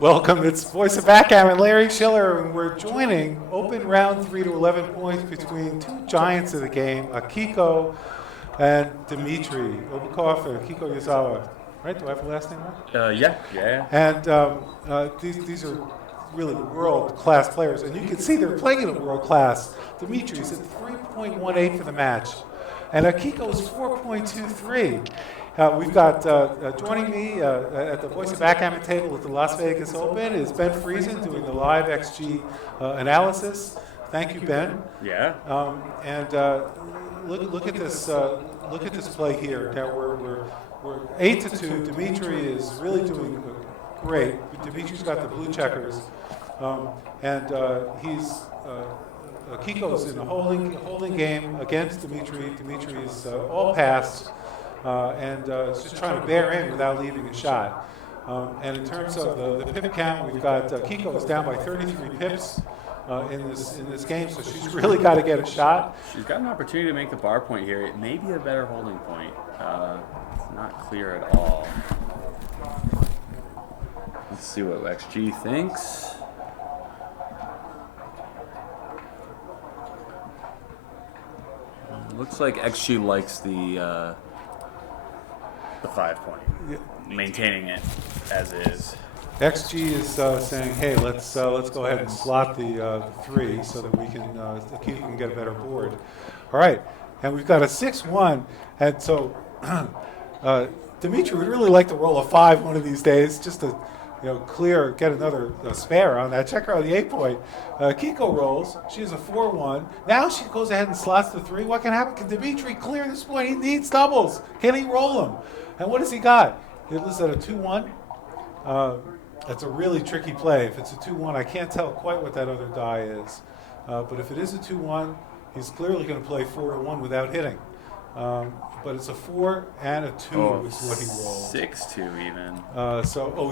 Welcome, it's Voice of Backgammon, Larry Shiller, and we're joining open round 3 to 11 points between two giants of the game, Akiko and Dmitri. Obukhov and Akiko Yazawa. Right? Do I have the last name right? Yeah. And these are really world-class players, and you can see they're playing at world-class. Dmitri's at 3.18 for the match, and Akiko's 4.23. We've got joining me at the Voice of Backgammon table at the Las Vegas Open is Ben Friesen doing the live XG analysis. Thank you, Ben. Yeah. And look at this. Look at this play here. Now we're 8-2. Dmitri is really doing great. Dimitri's got the blue checkers, and he's. Akiko's in a holding game against Dmitri. Dmitri is all passed. And is just trying to bear in without leaving a shot. And in terms of the pip count, we've got Akiko is down by 33 pips in this game, so she's really got to get a shot. She's got an opportunity to make the bar point here. It may be a better holding point. It's not clear at all. Let's see what XG thinks. Looks like XG likes the 5 point, maintaining it as is. XG is saying, hey, let's go ahead and slot the 3 so that we can Akiko can get a better board. All right, and we've got a 6-1, and so Dmitri would really like to roll a 5 one of these days, just to get another spare on that checker on the 8 point. Akiko rolls. She has a 4-1. Now she goes ahead and slots the 3. What can happen? Can Dmitri clear this point? He needs doubles. Can he roll them? And what has he got? He lists at a 2-1. That's a really tricky play. If it's a 2-1, I can't tell quite what that other die is. But if it is a 2-1, he's clearly going to play 4-1 without hitting. But it's a 4 and a 2 is what he rolled. 6-2 even.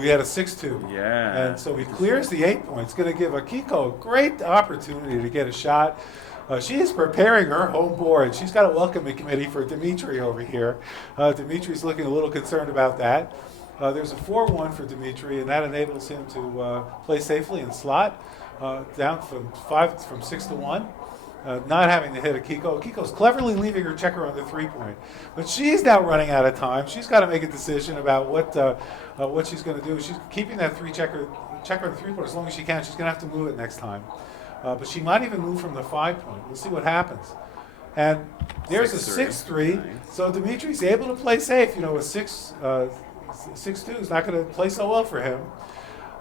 He had a 6-2. Yeah. And so he clears the 8 points. Going to give Akiko a great opportunity to get a shot. She is preparing her home board. She's got a welcoming committee for Dmitri over here. Dmitri's looking a little concerned about that. There's a 4-1 for Dmitri, and that enables him to play safely in slot, down from 6 to 1. Not having to hit Akiko. Akiko's cleverly leaving her checker on the 3 point. But she's now running out of time. She's got to make a decision about what she's going to do. She's keeping that checker on the 3 point as long as she can. She's going to have to move it next time. But she might even move from the 5 point. We'll see what happens. And there's a 6-3. Nice. So Dmitri's able to play safe. A 6-2 is not going to play so well for him.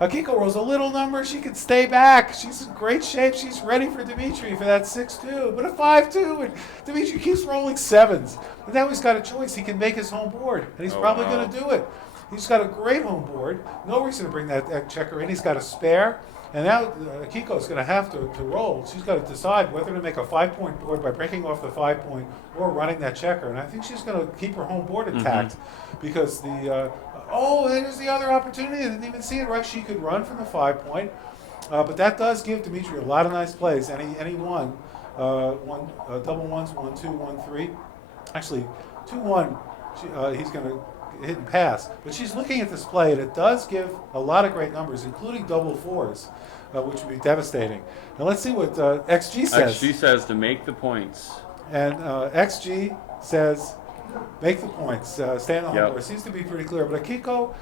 Akiko rolls a little number. She can stay back. She's in great shape. She's ready for Dmitri for that 6-2. But a 5-2, and Dmitri keeps rolling 7s. But now he's got a choice. He can make his home board, and he's probably going to do it. He's got a great home board. No reason to bring that checker in. He's got a spare. And now Akiko's going to have to roll. She's got to decide whether to make a 5 point board by breaking off the 5 point or running that checker. And I think she's going to keep her home board intact because there's the other opportunity. I didn't even see it right. She could run from the 5 point. But that does give Dmitri a lot of nice plays. Any one, double ones, 1-2, 1-3. Actually, 2-1, he's going to hit and pass. But she's looking at this play, and it does give a lot of great numbers, including double 4s, which would be devastating. Now let's see what XG says. XG says to make the points. And XG says make the points, stay on the home board. It seems to be pretty clear. But Akiko,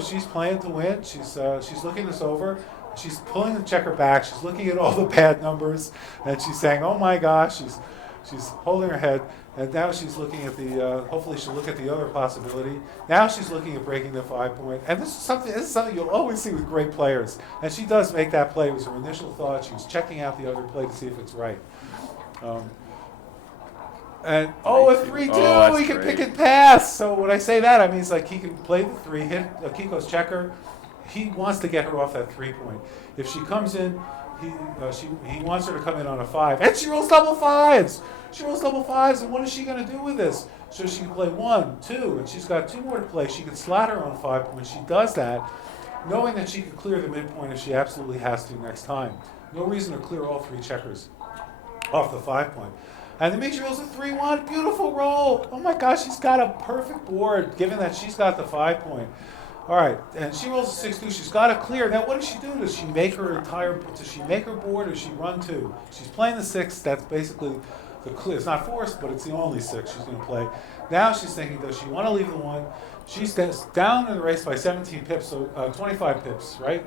she's playing to win. She's looking this over. She's pulling the checker back. She's looking at all the bad numbers, and she's saying, "Oh my gosh!" She's holding her head, and now she's looking at the. Hopefully, she'll look at the other possibility. Now she's looking at breaking the 5 point, and this is something you'll always see with great players. And she does make that play. It was her initial thought. She was checking out the other play to see if it's right. A 3-2, he can pick and pass. So when I say that, I mean it's like he can play the 3, hit Akiko's checker. He wants to get her off that 3 point. If she comes in, he wants her to come in on a 5, and she rolls double 5s. She rolls double 5s, and what is she going to do with this? So she can play 1, 2, and she's got 2 more to play. She can slot her on 5 points. She does that, knowing that she can clear the midpoint if she absolutely has to next time. No reason to clear all 3 checkers off the 5 point. And Dmitri rolls a 3-1. Beautiful roll. Oh my gosh, she's got a perfect board, given that she's got the 5 point. All right, and she rolls a 6-2. She's got to clear. Now, what does she do? Does she make her board, or does she run 2? She's playing the 6. That's basically the clear. It's not forced, but it's the only 6 she's going to play. Now she's thinking, does she want to leave the 1? She's down in the race by 17 pips, so 25 pips, right?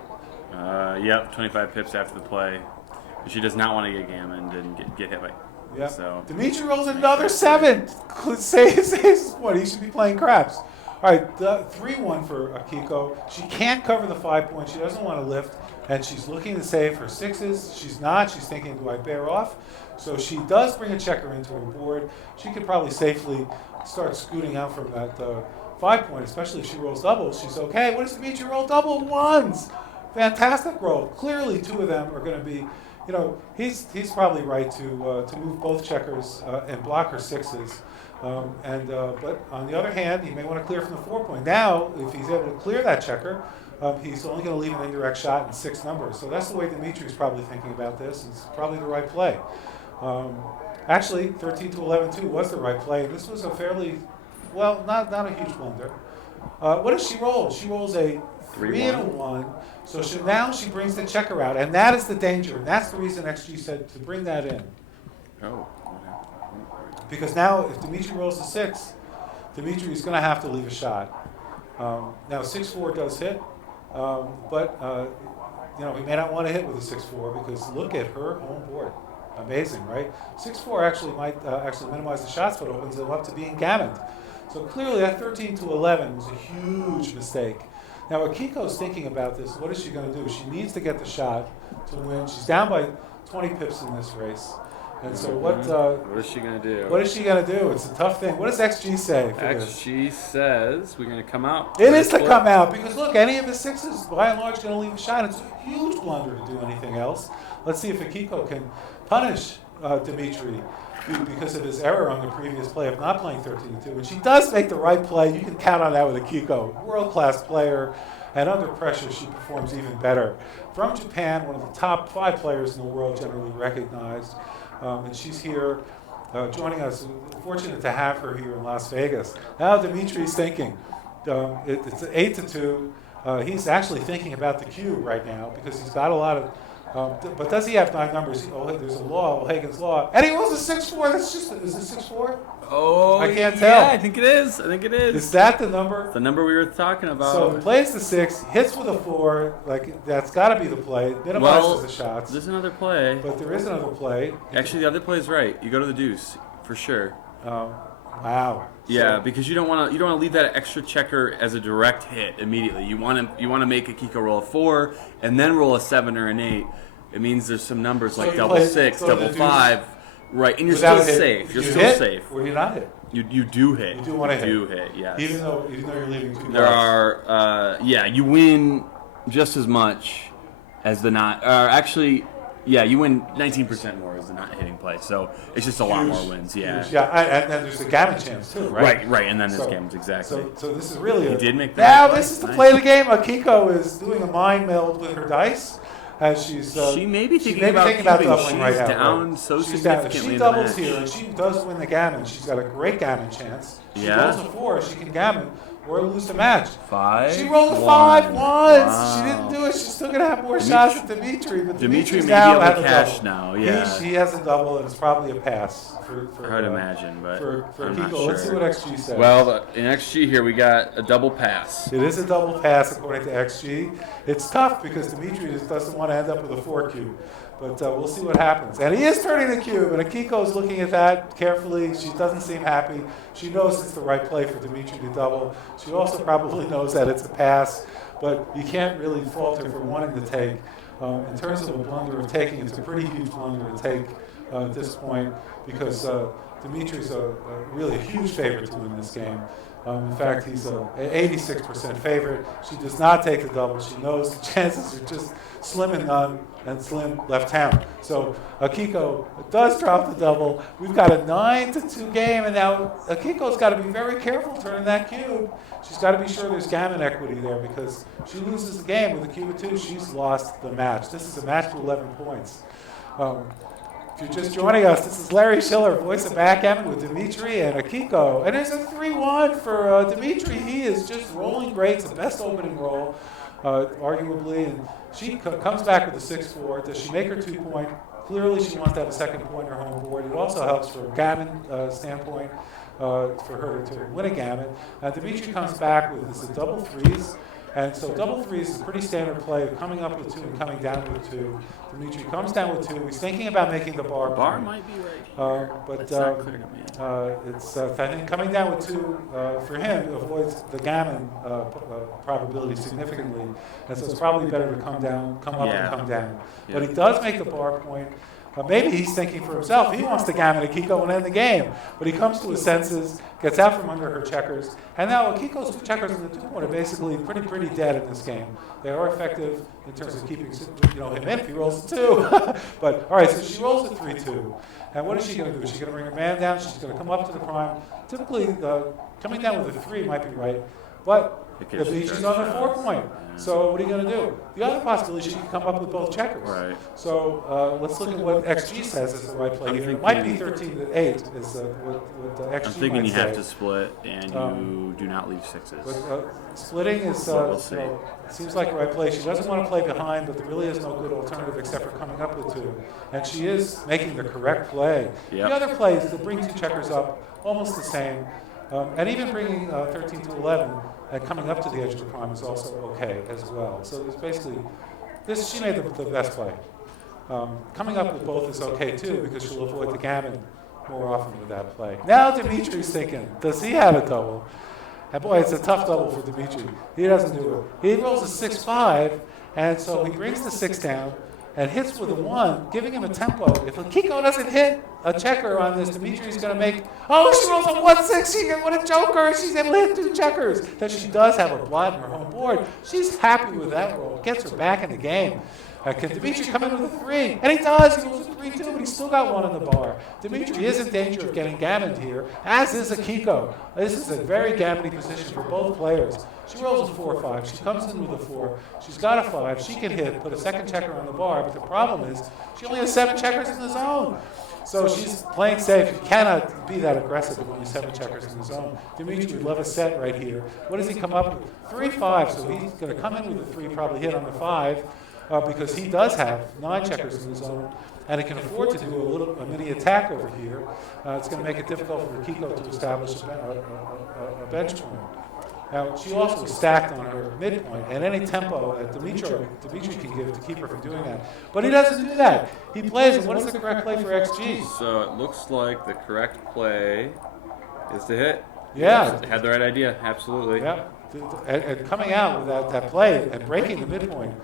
Yep, 25 pips after the play. She does not want to get gammoned and get hit by. Yeah. So Dmitri rolls another 7. Saves what? He should be playing craps. All right, 3-1 for Akiko. She can't cover the 5 points. She doesn't want to lift, and she's looking to save her 6s. She's not. She's thinking, do I bear off? So she does bring a checker into her board. She could probably safely start scooting out from that 5 point, especially if she rolls doubles. She's okay. What does Dmitri roll? Double 1s. Fantastic roll. Clearly, 2 of them are going to be. He's probably right to move both checkers and block her 6s. But on the other hand, he may want to clear from the 4 point. Now, if he's able to clear that checker, he's only going to leave an indirect shot in 6 numbers. So that's the way Dmitri's probably thinking about this. It's probably the right play. Actually, 13 to 11 too was the right play. This was a fairly, not a huge blunder. What does she roll? She rolls a 3 and a 1. So now she brings the checker out, and that is the danger. And that's the reason XG said to bring that in. Oh. Because now, if Dmitri rolls a 6, Dmitri is going to have to leave a shot. Now, 6-4 does hit, but he may not want to hit with a 6-4 because look at her home board. Amazing, right? 6-4 actually might minimize the shots, but opens it up to being gammoned. So clearly, that 13 to 11 was a huge mistake. Now, Akiko's thinking about this. What is she going to do? She needs to get the shot to win. She's down by 20 pips in this race. And so what is she going to do? What is she going to do? It's a tough thing. What does XG say for this? XG says we're going to come out. It is to come out because, look, any of the 6s, by and large, going to leave a shot. It's a huge blunder to do anything else. Let's see if Akiko can punish Dmitri because of his error on the previous play of not playing 13-2. When she does make the right play, you can count on that with Akiko. World-class player, and under pressure, she performs even better. From Japan, one of the top 5 players in the world, generally recognized. And she's here joining us. Fortunate to have her here in Las Vegas. Now Dmitri's thinking. It's 8-2. He's actually thinking about the cue right now because he's got a lot of. But does he have 9 numbers? There's a law, O'Hagan's law. And he rolls a 6-4. That's just, is it 6-4? Oh, I can't tell. Yeah, I think it is. Is that the number? The number we were talking about. So he plays the 6, hits with a 4. That's got to be the play. Minimizes the shots. There's another play. But there is another play. Actually, the other play is right. You go to the deuce for sure. Wow. Yeah, because you don't want to leave that extra checker as a direct hit immediately. You want to make Akiko roll a 4 and then roll a 7 or an 8. It means there's some numbers like double 6, double 5, right? And you're still safe. You're still safe. Or you're not hit. You do hit. You do want to hit. You do hit. Yes. Even though you're leaving 2 there are you win just as much as the not. You win 19% more as the not hitting play. So it's just a lot more wins. Yeah. Huge. Yeah, and then there's the gammon chance too, right? Right, and then there's gammons exactly. So this is really. He did make Now that. this is to play the game. Akiko is doing a mind meld with her dice. As she may be thinking about doubling right now. Down so significantly. She doubles here, and she does win the gammon. She's got a great gammon chance. She rolls a 4, she can gammon or lose the match. 5. She rolled a 5 once. Wow. She didn't do it. She's still gonna have more shots at Dmitri, but Dmitri may be now able to cash now. Yeah, he has a double, and it's probably a pass for I'd imagine, but for I'm Akiko. not sure. Let's see what XG says. Well, in XG here we got a double pass. It is a double pass according to XG. It's tough because Dmitri just doesn't want to end up with a 4 cube. But we'll see what happens. And he is turning the cube, and Akiko's looking at that carefully. She doesn't seem happy. She knows it's the right play for Dmitri to double. She also probably knows that it's a pass, but you can't really fault her for wanting to take. In terms of a blunder of taking, it's a pretty huge blunder to take at this point because Dmitri's really a huge favorite to win this game. In fact, he's an 86% favorite. She does not take the double. She knows the chances are just slim and none, and slim left hand. So Akiko does drop the double. We've got a 9-2 game, and now Akiko's got to be very careful turning that cube. She's got to be sure there's gammon equity there because she loses the game with a cube of 2. She's lost the match. This is a match to 11 points. If you're just joining us, this is Larry Shiller, voice of Backgammon with Dmitri and Akiko. And there's a 3-1 for Dmitri. He is just rolling great. It's the best opening roll, arguably. And she comes back with a 6-4. Does she make her 2-point? Clearly, she wants to have a second point on her home board. It also helps from a gammon standpoint for her to win a gammon. Dmitri comes back with this double threes. And so double threes is a pretty standard play, coming up with 2 and coming down with 2. Dmitri comes down with 2. He's thinking about making the bar. Bar might be right. But it's not clear to me. it's I think coming down with 2 for him avoids the gammon probability significantly. And so it's probably better to come up and come down. Yeah. But he does make the bar point. Maybe he's thinking for himself, he wants to gammon Akiko and end the game. But he comes to his senses, gets out from under her checkers, and now Akiko's 2 checkers and the 2-point are basically pretty dead in this game. They are effective in terms of keeping him in if he rolls a 2. But all right, so she rolls a 3-2. And what is she going to do? Is she going to bring her man down? She's going to come up to the prime. Typically, coming down with a 3 might be right. But she's on the 4-point. So what are you going to do? The other possibility is she can come up with both checkers. Right. So let's look at what XG says is the right play. It might be 13-8 is what the XG I'm thinking might you say. have to split, and you do not leave 6s. But, splitting is We'll see. seems like the right play. She doesn't want to play behind, but there really is no good alternative except for coming up with 2. And she is making the correct play. Yep. The other play is to bring 2 checkers up, almost the same. And even bringing 13 to 11 and coming up to the edge of the prime is also okay as well. So it's basically, she made the best play. Coming up with both is okay too because she'll avoid the gammon more often with that play. Now Dmitri's thinking, does he have a double? And boy, it's a tough double for Dmitri. He doesn't do it. He rolls a 6-5, and so he brings the 6 down and hits with a 1, giving him a tempo. If Akiko doesn't hit a checker on this, Dmitri's going to make, she rolls a 1-6, what a joker, she's able to hit 2 checkers. Then she does have a blot on her home board. She's happy with that roll, gets her back in the game. Can Dmitri come in with a 3? And he does, he rolls a 3-2, but he's still got 1 on the bar. Dmitri is in danger of getting gammoned here, as is Akiko. This is a very gammony position for both players. She rolls a 4-5. She comes in with a 4. She's got a 5. She can hit, put a second checker on the bar, but the problem is she only has 7 checkers in the zone. So she's playing safe. You cannot be that aggressive with only 7 checkers in the zone. Dmitri would love a set right here. What does he come up with? 3-5. So he's going to come in with a 3, probably hit on the 5, because he does have 9 checkers in the zone. And he can afford to do a mini attack over here. It's going to make it difficult for Akiko to establish a bench point. Now, she also is stacked on her midpoint, and any tempo that Dmitri can give to keep her from doing that. But he doesn't do that. He plays, and what is the correct play for XG? So it looks like the correct play is to hit. Yeah. Had the right idea, absolutely. Yeah. And coming out with that play and breaking the midpoint,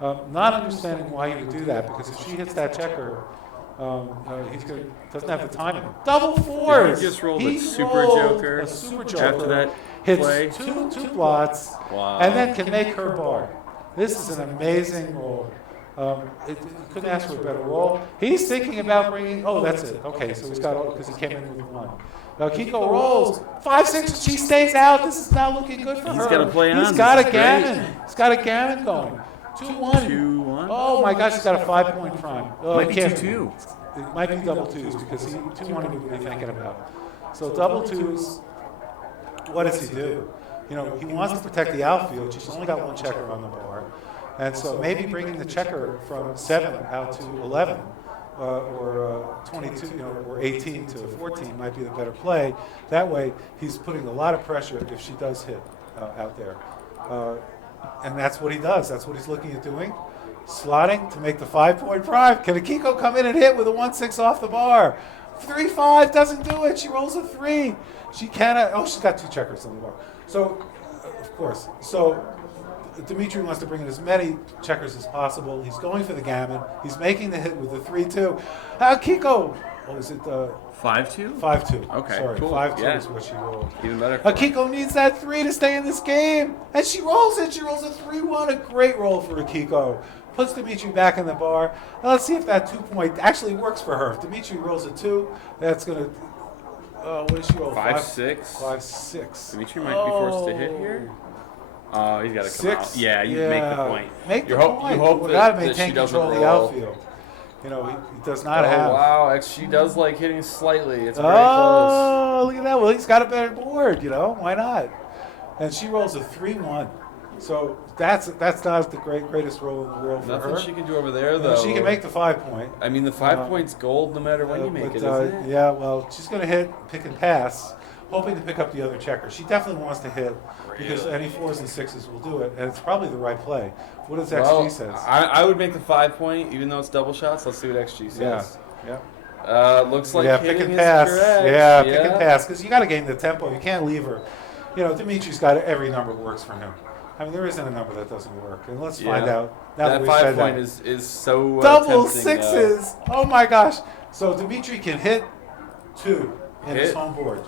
not understanding why he would do that, because if she hits that checker, doesn't have the timing. Double 4s. He just rolled a super joker after that play. Hits two blots, and then can make her bar. This is an amazing roll. You couldn't ask for a better roll. He's thinking about bringing, that's it. Okay, so he's got, because he came in with 1. Now Akiko rolls 5-6. She stays out. This is not looking good for her. He's got a play on. He's got a gammon. He's got a gammon going. 2-1. 2-1. Oh my gosh, he's got a 5-point prime. Might be 2-2. It might be double 2s because 2-1 he would be thinking about. So double 2s. What does he do? He wants to protect the outfield. She's only got 1 checker on the bar, and so maybe bringing the checker from 7 out to 11. Or 22, or 18 to 14 might be the better play. That way, he's putting a lot of pressure if she does hit out there. And that's what he does. That's what he's looking at doing. Slotting to make the 5-point prime. Can Akiko come in and hit with a 1-6 off the bar? 3-5 doesn't do it. She rolls a 3. She cannot. She's got 2 checkers on the bar. So, of course. So, Dmitri wants to bring in as many checkers as possible. He's going for the gammon. He's making the hit with the 3-2. Akiko. Is it 5-2? 5-2. Okay, sorry, cool. 5-2 is what she rolled. Even better. Akiko needs that 3 to stay in this game, and she rolls it. She rolls a 3-1. A great roll for Akiko. Puts Dmitri back in the bar. Now let's see if that 2-point actually works for her. If Dmitri rolls a 2, that's going to. What does she roll? 5-6. 5-6. Dmitri might be forced to hit here. Oh, he's got to come 6. out. Yeah, you make the point. Make You the hope point. you hope We've got to that maintain she doesn't control of the roll. outfield. You know, he does not have. Wow, she does like hitting slightly. It's very Oh, look at that. Well, he's got a better board, you know. Why not? And she rolls a 3-1. So that's not the greatest roll in the world close. for her. Nothing she can do over there, though. She can make the 5-point. I mean, the 5 points gold no matter when you make it, isn't it? Yeah, well, she's going to hit, pick and pass, hoping to pick up the other checker. She definitely wants to hit because any 4s and 6s will do it, and it's probably the right play. What does XG says? I would make the 5 point, even though it's double shots. Let's see what XG says. Yeah. Looks like pick and is pass. correct. Yeah, pick and pass because you got to gain the tempo. You can't leave her. You know, Dmitri's got every number works for him. I mean, there isn't a number that doesn't work, and let's find out. Now that we 5 said point that. is so double tempting, 6s. Oh my gosh! So Dmitri can hit 2 in his home board,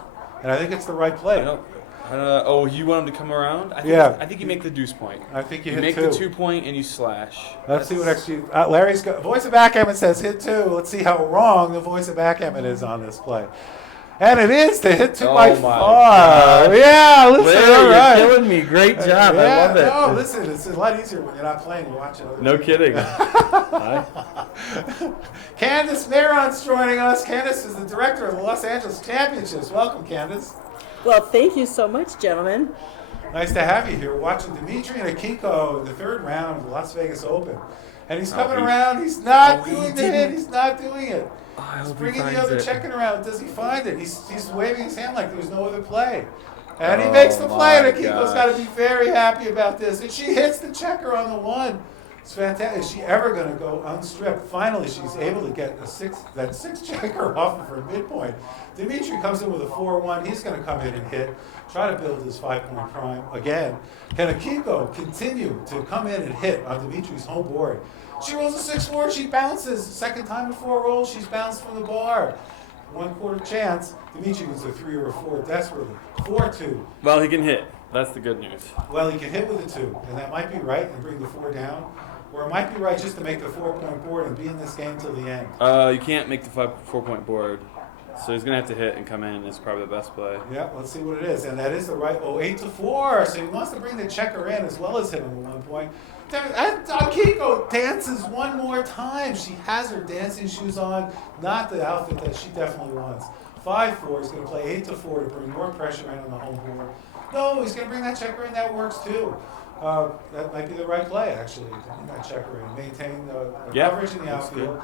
and I think it's the right play. You want him to come around? I think you make the deuce point. I think you make hit 2. the 2 point and you slash. Let's see what XG. Larry's voice of backgammon says hit 2. Let's see how wrong the voice of backgammon is on this play. And it is to hit 2 by 4. Yeah, listen, Larry, all right. You're killing me. Great job. I love it. No, listen, it's a lot easier when you're not playing. You're watching other No people. kidding. Candace Maron's joining us. Candace is the director of the Los Angeles Championships. Welcome, Candace. Well, thank you so much, gentlemen. Nice to have you here watching Dmitri and Akiko in the 3rd round of the Las Vegas Open. And he's coming around. He's not doing the hit. He's not doing it. He's bringing the other checking around. Does he find it? He's waving his hand like there's no other play. And he makes the play, and Akiko's got to be very happy about this. And she hits the checker on the 1. It's fantastic. Is she ever going to go unstripped? Finally, she's able to get that 6 checker off of her midpoint. Dmitri comes in with a 4-1. He's going to come in and hit, try to build his 5-point prime again. Can Akiko continue to come in and hit on Dmitri's home board? She rolls a 6-4. She bounces. Second time in 4 rolls, she's bounced from the bar. 1/4 chance. Dmitri was a 3 or a 4 desperately. 4-2. Well, he can hit. That's the good news. Well, he can hit with a 2, and that might be right and bring the 4 down. Or it might be right just to make the 4-point board and be in this game till the end. You can't make the 4-point board. So he's going to have to hit and come in. It's probably the best play. Yeah, let's see what it is. And that is the right, 8-4. So he wants to bring the checker in as well as hit him at 1 point. Akiko dances one more time. She has her dancing shoes on, not the outfit that she definitely wants. 5-4 is going to play 8-4 to bring more pressure in on the home board. No, he's going to bring that checker in. That works too. That might be the right play, actually, to bring that checker in. Maintain the coverage in the outfield.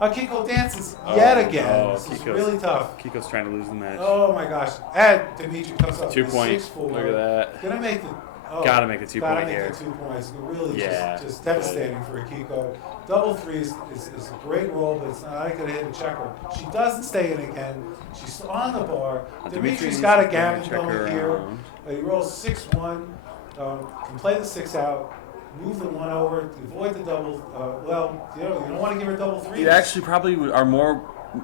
Akiko dances yet again. This is really tough. Kiko's trying to lose the match. Oh my gosh. And Dmitri comes up 2 with points. 6-4. Look at that. Gonna make the gotta make the 2 point here. here. Gotta make the 2 points. Really just devastating for Akiko. Double 3s is a great roll, but it's not gonna hit a checker. She doesn't stay in again. She's on the bar. Dmitri's got a gammon going here. He rolls 6-1. Can play the 6 out. Move the 1 over, avoid the double. You don't want to give her double 3s. You actually probably are more.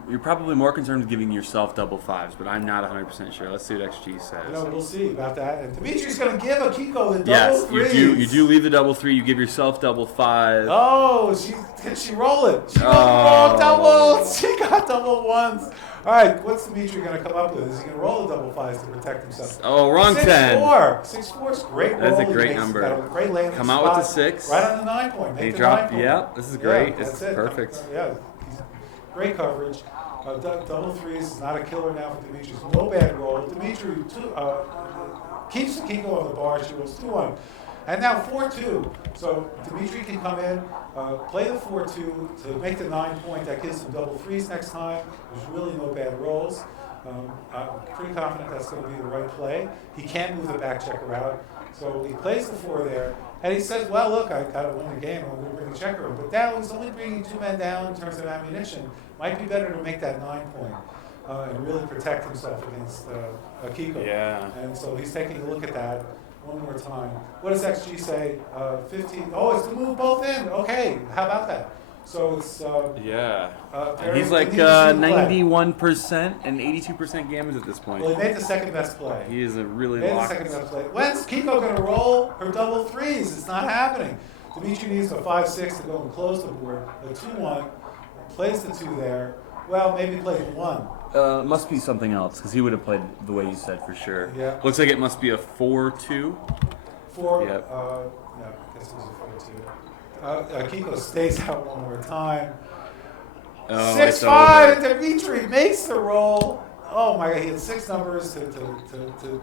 You're probably more concerned with giving yourself double 5s, but I'm not 100% sure. Let's see what XG says. We'll see about that. And Dmitri's going to give Akiko the double 3s. Yes, you do leave the double 3. You give yourself double 5. Oh, can she roll it? She rolled the wrong doubles. She got double 1s. All right, what's Dmitri going to come up with? Is he going to roll the double 5s to protect himself? Oh, wrong 10. 6-4 is a great roll. That's a great number. Got a great landing come out spot, with the 6. Right on the 9 point. Make he the dropped. 9 point. Yeah, this is great. Yeah, it's perfect. Great coverage. Double 3s is not a killer now for Dmitri. No bad roll. Dmitri keeps Akiko on the bar. She rolls 2-1. And now 4-2. So Dmitri can come in, play the 4-2 to make the 9 point. That gives him double 3s next time. There's really no bad rolls. I'm pretty confident that's going to be the right play. He can't move the back checker out. So he plays the 4 there. And he says, well, look, I got to win the game. I'm going to bring the checker in. But that was only bringing 2 men down in terms of ammunition. Might be better to make that 9 point and really protect himself against Akiko. Yeah. And so he's taking a look at that one more time. What does XG say? 15. Oh, it's to move both in. Okay, how about that? So it's and he's like 91% and 82% gammons at this point. Well, he made the second best play. He is a really made locked. the second best play. When's Kiko going to roll her double 3s? It's not happening. Dmitri needs a 5-6 to go and close the board. A 2-1 plays the 2 there. Well, maybe played 1. Must be something else because he would have played the way you said for sure. Yeah. Looks like it must be a 4-2. 4. Yep. I guess it was a 4-2. Akiko stays out one more time. Oh, 6-5, it's and Dmitri makes the roll. Oh my God, he had 6 numbers to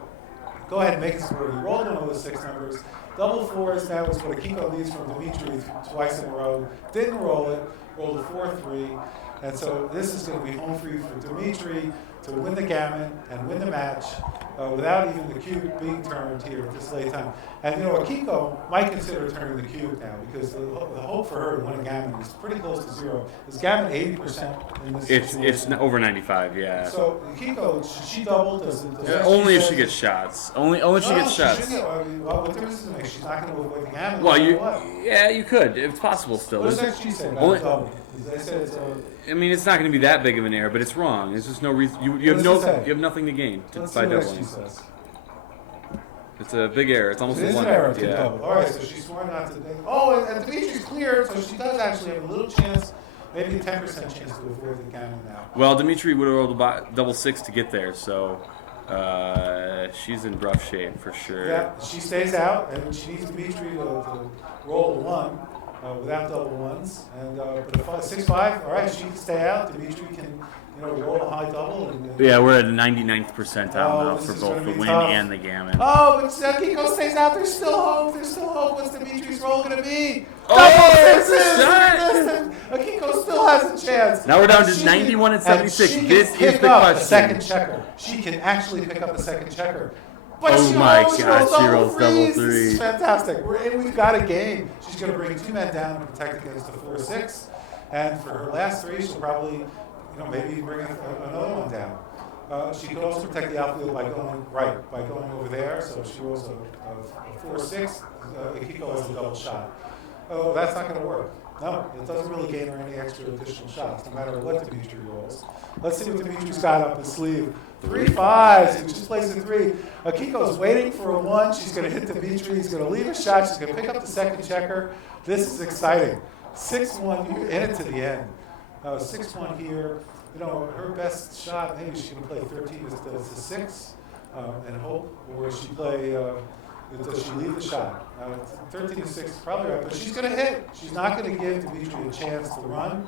go ahead and make his score. He rolled one of those 6 numbers. Double fours, that was what Akiko needs from Dmitri twice in a row. Didn't roll it, rolled a 4-3. And so this is going to be home free for Dmitri to win the gammon and win the match without even the cube being turned here at this late time. And Akiko might consider turning the cube now because the hope for her to win a gammon is pretty close to 0. Is gammon 80% in this It's situation? over 95, yeah. So Akiko, should she double? Only if she gets shots. Only if she gets shots. What difference does it make? She's not going to avoid the gammon. Well, what? Yeah, you could. It's possible still. What does XG say about Only- double? They said it's I mean, it's not going to be that big of an error, but it's wrong. There's just no reason. You have you have nothing to gain Let's by see what doubling. XG says. It's a big error. It's almost It a is an one. error to Yeah. double. All right, so she's sworn not to. Oh, and Dimitri's cleared, so she does actually have a little chance, maybe a 10% chance to avoid the gammon now. Well, Dmitri would have rolled about double 6 to get there, so she's in rough shape for sure. Yeah, she stays out, and she needs Dmitri to roll a 1 without double ones. And but a 6-5, all right, she can stay out. Dmitri can, roll a high double. And, Yeah, we're at a 99th percentile now this for is both gonna the be win tough. and the gammon. Oh, but Akiko stays out. There's still hope. There's still hope. What's Dimitri's roll going to be? Oh, Double it's a sixes! Akiko still has a chance. Now we're down to She 91 and 76. she can This is pick the up question. a second checker. She can actually pick up a second checker. But Oh she my rolls, God, she rolls double This is threes. fantastic. We've got a game. She's going to bring 2 men down and protect against the 4-6. And for her last 3, she'll probably, maybe bring another one down. She could also protect the outfield by going over there. So if she rolls a 4-6, Akiko has a double shot. Oh, that's not going to work. No, it doesn't really gain her any extra additional shots, no matter what Dmitri rolls. Let's see what Dimitri's got up his sleeve. 3 5s. He just plays a 3. Akiko's waiting for a 1. She's going to hit Dmitri. He's going to leave a shot. She's going to pick up the second checker. This is exciting. 6-1. You're in it to the end. 6-1 here. Her best shot, maybe she's going to play 13 to 6 and hope, or she play. Does she leave the shot? 13 to 6 is probably right, but she's going to hit. She's not going to give Dmitri a chance to run.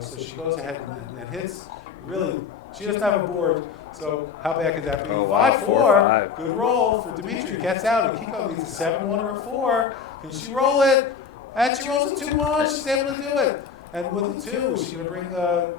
So she goes ahead and hits. Really, she doesn't have a board, so how bad could that be? Oh, wow, 5-4. Good roll for Dmitri. Gets out. Akiko needs a 7-1 or a 4. Can she roll it? And she rolls a 2-1. She's able to do it. And with a 2, she's going to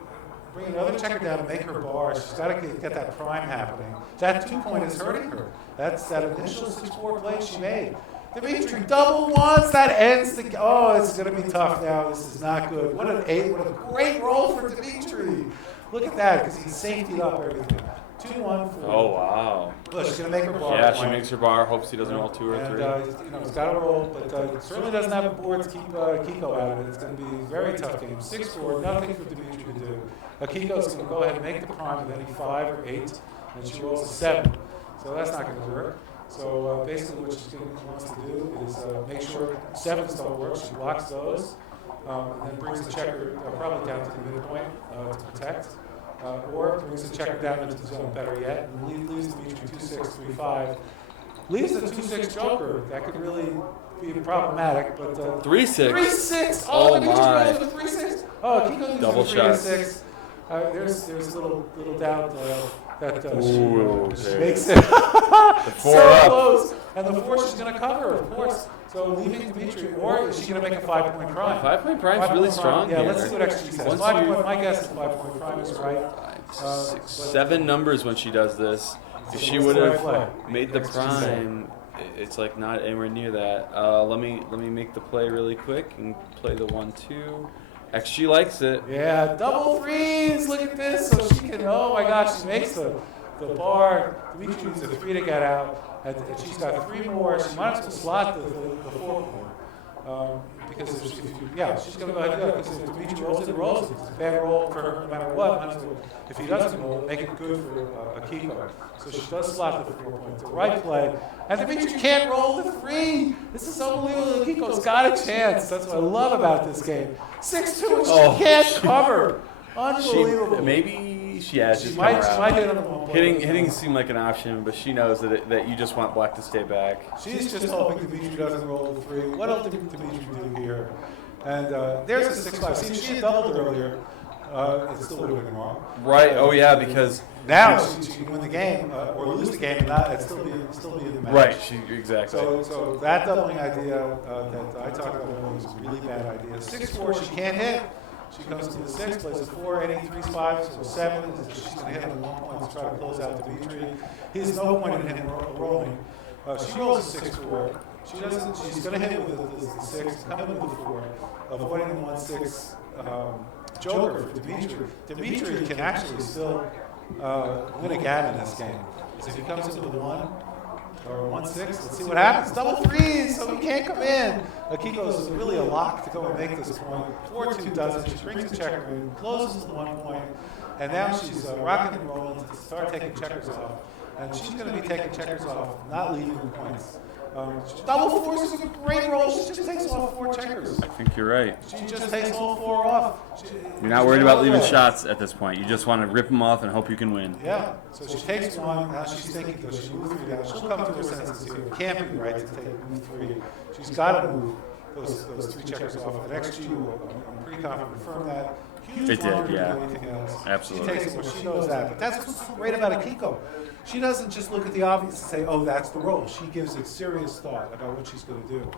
bring another checker down and make her bar. She's got to get that prime happening. That 2-point is hurting her. That's that initial 6-4 play she made. Dmitri double ones. That ends the. Oh, it's going to be tough now. This is not good. What an 8. What a great roll for Dmitri. Look at that, because he safetied up everything. 2-1 for. Oh, wow. Look, she's going to make her bar. Yeah, she makes her bar. Hopes he doesn't roll 2 or 3. And, he's got a roll, but certainly doesn't have a board to keep Akiko out of it. It's going to be a very tough game. 6-4, nothing for Dmitri to do. Akiko's going to go ahead and make the prime with any 5 or 8, and she rolls a 7. So that's not going to work. So basically what she wants to do is make sure 7s don't work. She blocks those, and then brings the checker probably down to the midpoint to protect. Or brings the checker down into the zone, better yet, and leaves Dmitri 2-6, 3-5. Leaves the 2-6 joker. That could really be problematic, but 3-6. 3-6. Oh, Dmitri my. rolls with 3-6. Oh, Akiko leaves Double with shots. 3-6. There's a little doubt that Ooh, she okay. makes it four so up. close. And the 4 she's going to cover, of course. So leaving Dmitri, or is she going to make a 5-point prime? 5-point prime is 5-point really prime. strong Yeah, here. let's see what XG says. Once 5 you- point, my guess is 5-point prime is right. 7 numbers when she does this. If she what's would the right have play? made the XG say. prime, it's like not anywhere near that. Let me make the play really quick and play the 1-2. XG likes it. Yeah, double 3s. Look at this. So she can. Oh my gosh, she makes the bar. Dmitri needs a 3 to get out, and she's got 3 more. She might as well slot the 4 more. Because if she's going to go ahead and do it. Because if Dmitri rolls it, rolls it. It's a bad roll for her no matter what. Might as well, if he doesn't roll, make it good for Akiko. So she does slot the 4 points. The right play. And Dmitri can't roll the 3. This is unbelievable. Akiko's got a chance. That's what I love about this game. 6-2, and she can't cover. Unbelievable. She might hit on the 1 point. Hitting seemed like an option, but she knows that you just want black to stay back. She's just hoping Dmitri doesn't roll the 3. What else did Dmitri do here? And there's a 6-5. See, she had doubled earlier. it still would have been wrong. Right. Oh yeah, because Now she can win the game or lose the game and not still be in the match. right. Exactly. So that doubling idea that I talked about earlier is a really bad idea. 6-4, she can't hit. She comes to the 6, plays a 4, any 3s, 5s, or 7s. She's going to hit on 1 point to try to close out Dmitri. He's no point in him rolling. She rolls a 6-4. She's going to hit with the 6, come in with the 4, avoiding the 1-6 joker for Dmitri. Dmitri can actually still win a gammon in this game. So if he comes in with a 1 or 1-6, let's see what happens. Double 3s, so he can't come in. Akiko is really a lock to go and make this point. 4-2 does it. She brings the checker in, closes the 1 point, and now she's rocking and rolling to start taking checkers off. And she's going to be taking checkers off, not leaving the points. Double 4s is a great roll. She just takes off 4 checkers. I think you're right. She just takes all 4 off. You're not worried about leaving shots at this point. You just want to rip them off and hope you can win. Yeah. So she takes 1. Now she's thinking, does she move 3 down? She'll come to her senses here. It can't be right to move 3. She's got to move those 3 checkers off. At XG, I'm pretty confident confirm that. Huge It did, blunder yeah. than anything else. Absolutely. She takes it, but she knows that. But that's what's so great about Akiko. She doesn't just look at the obvious and say, oh, that's the roll. She gives it serious thought about what she's going to do.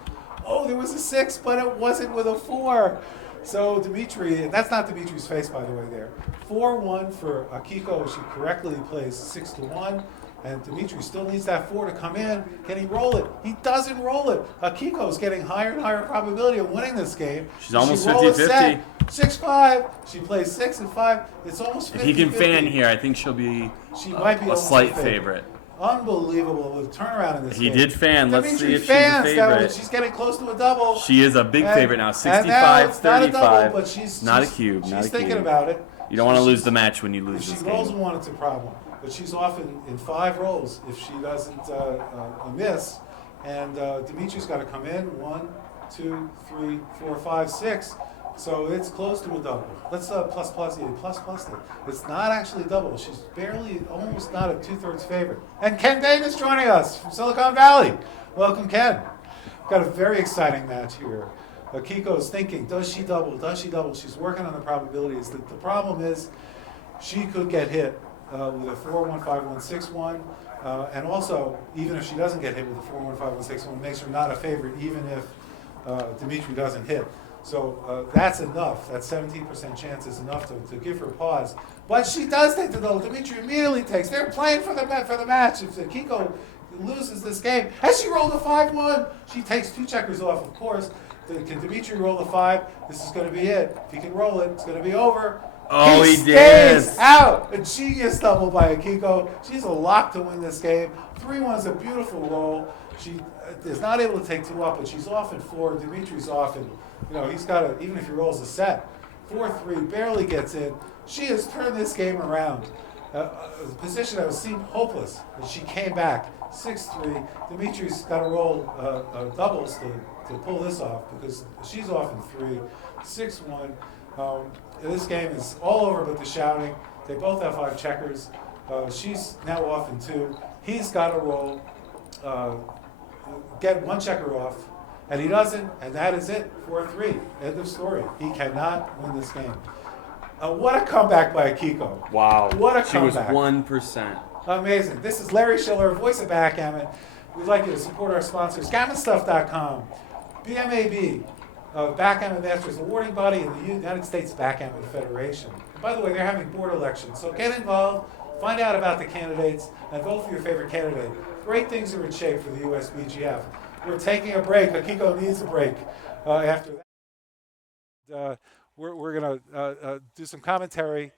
Oh, there was a 6, but it wasn't with a 4. So Dmitri, and that's not Dmitri's face, by the way, there. 4-1 for Akiko. She correctly plays 6-1. And Dmitri still needs that 4 to come in. Can he roll it? He doesn't roll it. Akiko's getting higher and higher probability of winning this game. She's almost She roll a 50-50. set, 6-5. She plays 6 and 5. It's almost 50-50. If he can fan here, I think she'll be She might be a almost slight favorite. Unbelievable with turnaround in this He game. did fan. Let's Dmitri see if she's a fans that favorite. she's getting close to a double. She is a big favorite now. And now it's not a 65-35. double, but she's Not a cube. She's Not a thinking cube. about it. You don't want to She's- lose the match when you lose If she this rolls a game. 1, it's a problem. But she's often in 5 rolls if she doesn't miss. And Dimitri's got to come in 1, 2, 3, 4, 5, 6. So it's close to a double. Let's plus it. It's not actually a double. She's barely, almost not a 2/3 favorite. And Ken Dane is joining us from Silicon Valley. Welcome, Ken. We've got a very exciting match here. Akiko's thinking, does she double? Does she double? She's working on the probabilities. The problem is she could get hit with a 4-1, 5-1, 6-1. And also, even if she doesn't get hit with a 4-1, 5-1, 6-1, it makes her not a favorite, even if Dmitri doesn't hit. So that's enough. That 17% chance is enough to give her pause. But she does take the double. Dmitri immediately takes. They're playing for the match. If Akiko loses this game, and she rolled a 5-1, she takes 2 checkers off, of course. Can Dmitri roll a 5? This is going to be it. If he can roll it, it's going to be over. Oh, he stays did. out. A genius double by Akiko. She's a lock to win this game. 3-1 is a beautiful roll. She is not able to take 2 up, but she's off in 4. Dimitri's off in, he's got to, even if he rolls a set, 4-3, barely gets in. She has turned this game around. A position that seemed hopeless, but she came back. 6-3. Dimitri's got to roll doubles to pull this off because she's off in 3. 6-1. This game is all over but the shouting. They both have 5 checkers. She's now off in 2. He's got to roll, get 1 checker off, and he doesn't, and that is it. 4-3. End of story. He cannot win this game. What a comeback by Akiko. Wow. What a She was comeback. 1%. Amazing. This is Larry Shiller, voice of Backgammon. We'd like you to support our sponsors, GammonStuff.com, BMAB, Backgammon Masters awarding body in the United States Backgammon Federation. By the way, they're having board elections, so get involved, find out about the candidates, and vote for your favorite candidate. Great things are in shape for the USBGF. We're taking a break. Akiko needs a break after that. We're going to do some commentary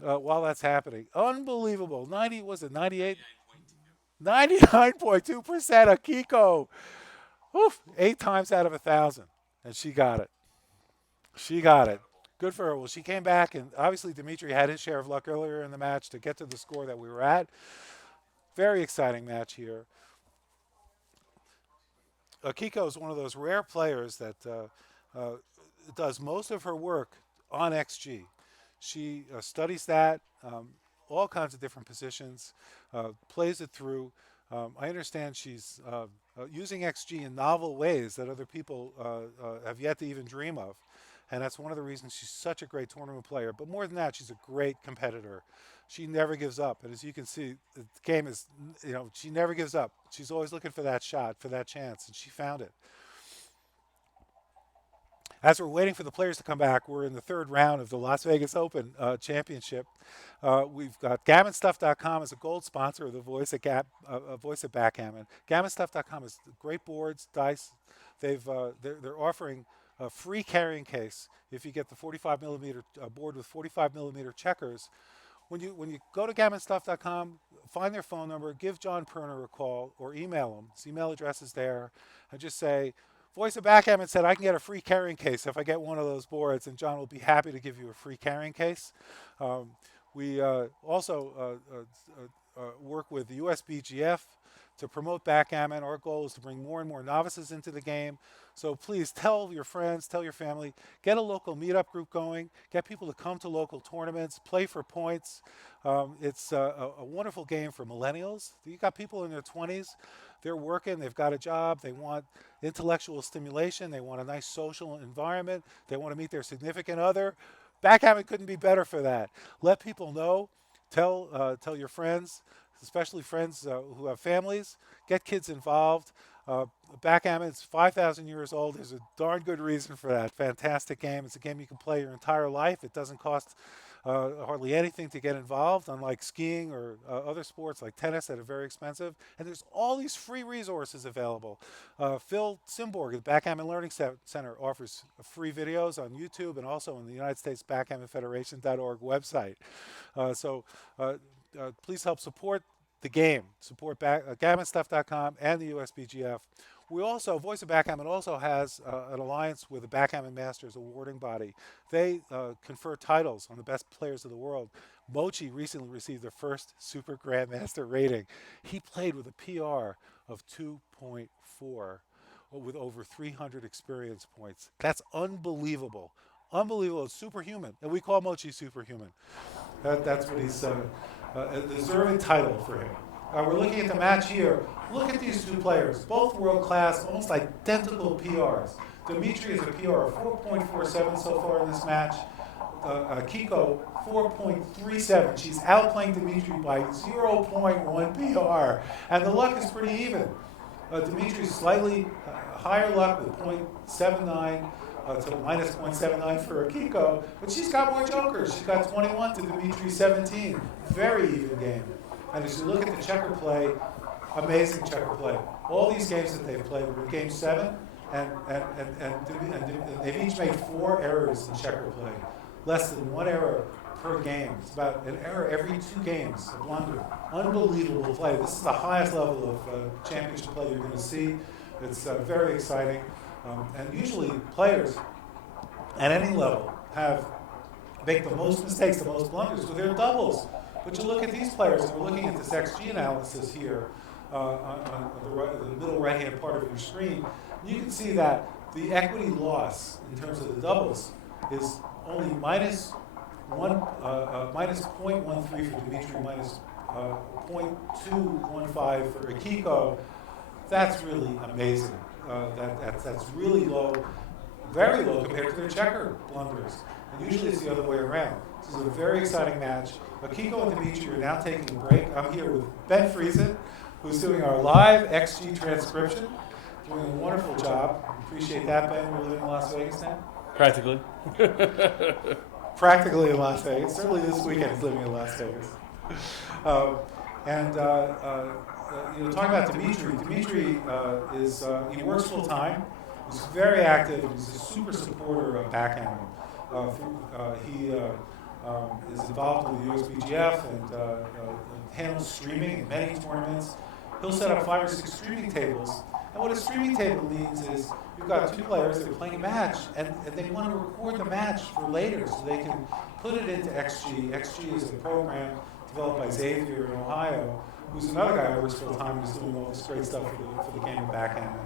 while that's happening. Unbelievable. 98? 99.2% Akiko. Oof, 8 times out of 1,000. And she got it. She got it. Good for her. Well, she came back, and obviously Dmitri had his share of luck earlier in the match to get to the score that we were at. Very exciting match here. Akiko is one of those rare players that does most of her work on XG. She studies that, all kinds of different positions, plays it through. I understand she's using XG in novel ways that other people have yet to even dream of. And that's one of the reasons she's such a great tournament player. But more than that, she's a great competitor. She never gives up. And as you can see, the game is, she never gives up. She's always looking for that shot, for that chance, and she found it. As we're waiting for the players to come back, we're in the third round of the Las Vegas Open Championship. We've got GammonStuff.com as a gold sponsor of the voice of Backgammon. GammonStuff.com is great boards, dice. They're offering a free carrying case if you get the 45 millimeter board with 45 millimeter checkers. When you go to GammonStuff.com, find their phone number, give John Perner a call, or email him. His email address is there, and just say, Voice of Backgammon said I can get a free carrying case if I get one of those boards, and John will be happy to give you a free carrying case. We also work with the USBGF to promote backgammon. Our goal is to bring more and more novices into the game. So please tell your friends, tell your family, get a local meetup group going, get people to come to local tournaments, play for points. It's a wonderful game for millennials. You got people in their 20s, they're working, they've got a job, they want intellectual stimulation, they want a nice social environment, they want to meet their significant other. Backgammon couldn't be better for that. Let people know, tell your friends, especially friends who have families, get kids involved. Backgammon is 5,000 years old. There's a darn good reason for that. Fantastic game. It's a game you can play your entire life. It doesn't cost hardly anything to get involved, unlike skiing or other sports like tennis that are very expensive. And there's all these free resources available. Phil Simborg at the Backgammon Learning Center offers free videos on YouTube and also on the United States BackgammonFederation.org website. Please help support the game. Support GammonStuff.com and the USBGF. We also, Voice of Backgammon also has an alliance with the Backgammon Masters awarding body. They confer titles on the best players of the world. Mochi recently received their first Super Grandmaster rating. He played with a PR of 2.4 with over 300 experience points. That's unbelievable. Unbelievable. It's superhuman. And we call Mochi superhuman. That's what he's a deserving title for him. We're looking at the match here. Look at these two players, both world class, almost identical PRs. Dmitri is a PR of 4.47 so far in this match. Akiko, 4.37. She's outplaying Dmitri by 0.1 PR. And the luck is pretty even. Dmitri's slightly higher luck with 0.79 to minus 0.79 for Akiko, but she's got more jokers. She's got 21 to Dmitri's 17. Very even game. And as you look at the checker play, amazing checker play. All these games that they've played were game 7, and they've each made 4 errors in checker play. Less than 1 error per game. It's about an error every 2 games, a blunder. Unbelievable play. This is the highest level of championship play you're going to see. It's very exciting. And usually players at any level make the most mistakes, the most blunders with their doubles. But you look at these players, and we're looking at this XG analysis here on the middle right-hand part of your screen. You can see that the equity loss in terms of the doubles is only minus 0.13 for Dmitri, minus 0.215 for Akiko. That's really amazing. That's really low, very low compared to their checker blunders. And usually it's the other way around. This is a very exciting match. Akiko and Dmitri are now taking a break. I'm here with Ben Friesen, who's doing our live XG transcription, doing a wonderful job. Appreciate that, Ben. We're living in Las Vegas now. Practically. Practically in Las Vegas. Certainly this weekend is living in Las Vegas. Talking about Dmitri. Dmitri he works full time. He's very active. He's a super supporter of Backgammon. He is involved with the USBGF and handles streaming in many tournaments. He'll set up 5 or 6 streaming tables. And what a streaming table means is you've got 2 players that are playing a match, and they want to record the match for later so they can put it into XG. XG is a program developed by Xavier in Ohio, who's another guy who works full time who's doing all this great stuff for the game of Backgammon.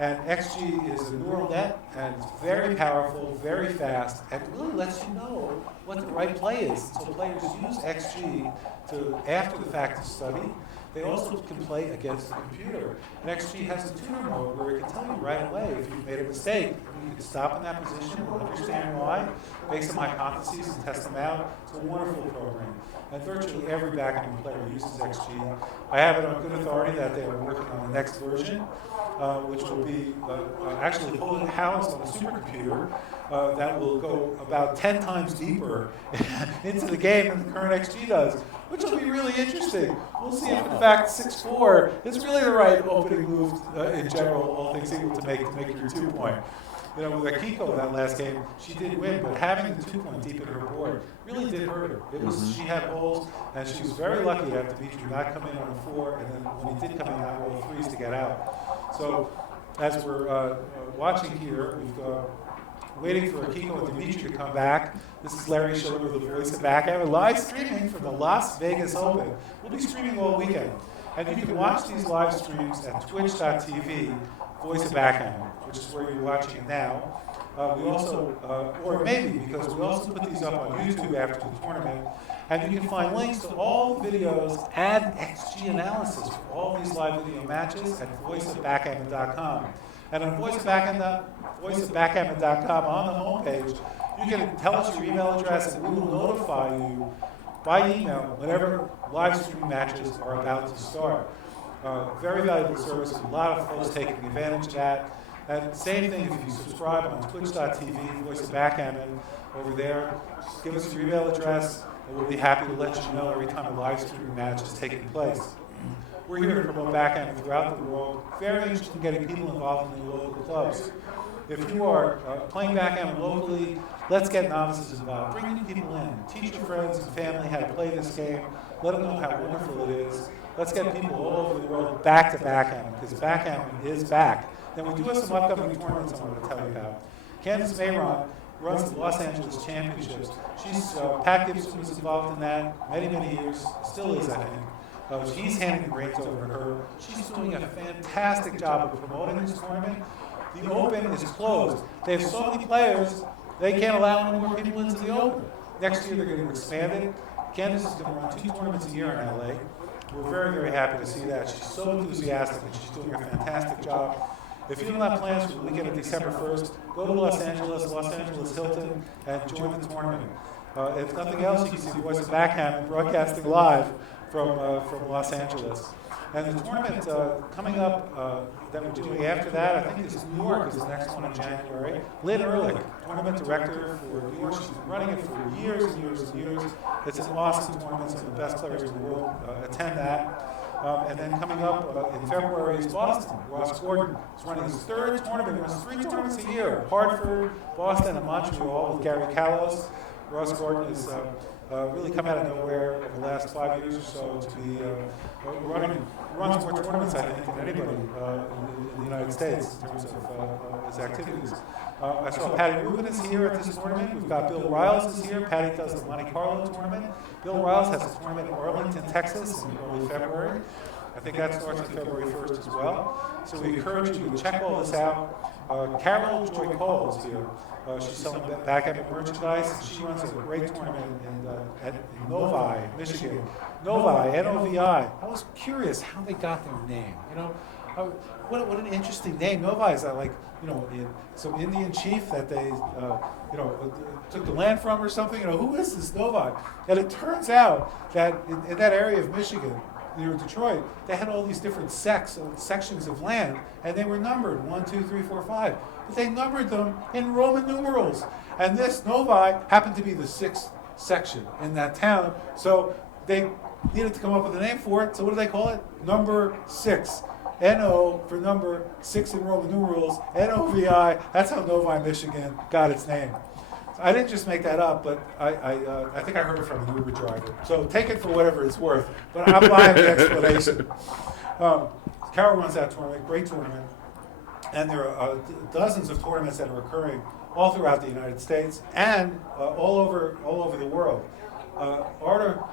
And XG is a neural net, and it's very powerful, very fast, and really lets you know what the right play is. So players use XG to, after the fact, to study. They also can play against the computer. And XG has a tuner mode where it can tell you right away if you've made a mistake. You can can stop in that position and understand why, make some hypotheses and test them out. It's a wonderful program. And virtually every backgammon player uses XG. I have it on good authority that they are working on the next version, which will be actually housed on a supercomputer that will go about 10 times deeper into the game than the current XG does, which will be really interesting. We'll see if, in fact, 6-4 is really the right opening move in general, all things equal, to make your 2-point. You know, with Akiko that last game, she did win, but having the 2-point deep in her board really did hurt her. It was she had holes, and she was very lucky to have Dmitri not come in on a 4, and then when he did come in, not roll 3s to get out. So, as we're watching here, we've waiting for Akiko and Dmitri to come back. This is Larry Shiller with the voice of Backgammon, live streaming from the Las Vegas Open. We'll be streaming all weekend, and you can watch these live streams at twitch.tv. Voice of Backgammon, which is where you're watching it now. We also, or maybe because we also put these up on YouTube after the tournament, and you can find links to all the videos and XG analysis for all these live video matches at voiceofbackgammon.com. And on voiceofbackgammon.com on the homepage, you can tell us your email address, and we will notify you by email whenever live stream matches are about to start. Very valuable service. A lot of folks taking advantage of that. And same thing if you subscribe on twitch.tv, Voice of Backgammon, over there. Give us your email address, and we'll be happy to let you know every time a live stream match is taking place. We're here to promote backgammon throughout the world. Very interested in getting people involved in the local clubs. If you are playing backgammon locally, let's get novices involved. Bring new people in. Teach your friends and family how to play this game. Let them know how wonderful it is. Let's get people all over the world back to backgammon, because backgammon is back. Then we do have some upcoming tournaments I want to tell you about. Candace Mayron runs the Los Angeles Championships. Pat Gibson was involved in that many years, still is, I think. He's handing the reins over to her. She's doing a fantastic job of promoting this tournament. The Open is closed. They have so many players, they can't allow any more people into the Open. Next year they're going to expand it. Candace is going to run 2 tournaments a year in LA. We're very happy to see that. She's so enthusiastic, and she's doing a fantastic job. If you don't have plans for the weekend of December 1st, go to Los Angeles Hilton, and join the tournament. If nothing else, you can see the Voice of Backgammon broadcasting live from Los Angeles. And the tournament coming up that we're doing after that, I think is New York is the next one in January. Lynn Ehrlich, tournament director for New York. She's been running it for years and years. It's an awesome tournament. Some of the best players in the world attend that. And then coming up in February is Boston. Ross Gordon is running his 3rd tournament. He runs 3 tournaments a year. Hartford, Boston, and Montreal with Gary Callos. Ross Gordon has really come out of nowhere over the last 5 years or so to be runs more tournaments, I think, than anybody in the United States in terms of his activities. I saw Patty Rubin is here at this tournament. We've got Bill Riles is here. Patty does the Monte Carlo tournament. Bill Riles has a tournament in Arlington, Texas in early February. I think that starts on February 1st as well. So we encourage you to check all this out. Carol Joy Cole is here. She's selling backgammon merchandise, and she runs a great tournament in Novi, Michigan. Novi, N-O-V-I. I was curious how they got their name. You know, what an interesting name. Novi is like, you know, some Indian chief that they, took the land from or something. You know, who is this Novi? And it turns out that in that area of Michigan, near Detroit, they had all these different sections of land, and they were numbered 1, 2, 3, 4, 5. But they numbered them in Roman numerals, and this Novi happened to be the 6th section in that town. So they needed to come up with a name for it. So what do they call it? Number 6. N-O for number 6 in Roman numerals. N-O-V-I. That's how Novi, Michigan got its name. I didn't just make that up, but I think I heard it from an Uber driver. So take it for whatever it's worth. But I'm buying the explanation. Carol runs that tournament, great tournament. And there are dozens of tournaments that are occurring all throughout the United States and all over the world. Artur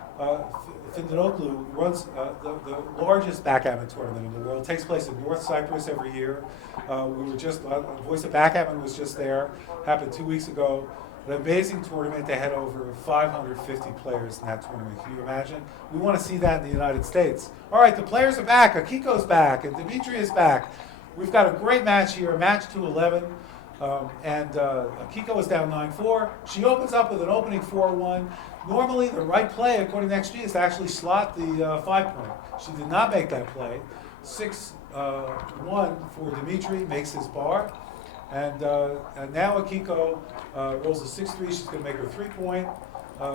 Findinoglu runs the largest backgammon tournament in the world. It takes place in North Cyprus every year. Voice of Backgammon was just there. Happened 2 weeks ago. An amazing tournament. They had over 550 players in that tournament. Can you imagine? We want to see that in the United States. All right, the players are back. Akiko's back, and Dmitri is back. We've got a great match here, match 211. And Akiko was down 9-4. She opens up with an opening 4-1. Normally, the right play, according to XG, is to actually slot the 5-point. She did not make that play. 6-1 for Dmitri, makes his bar. And now Akiko rolls a 6-3. She's going to make her 3-point.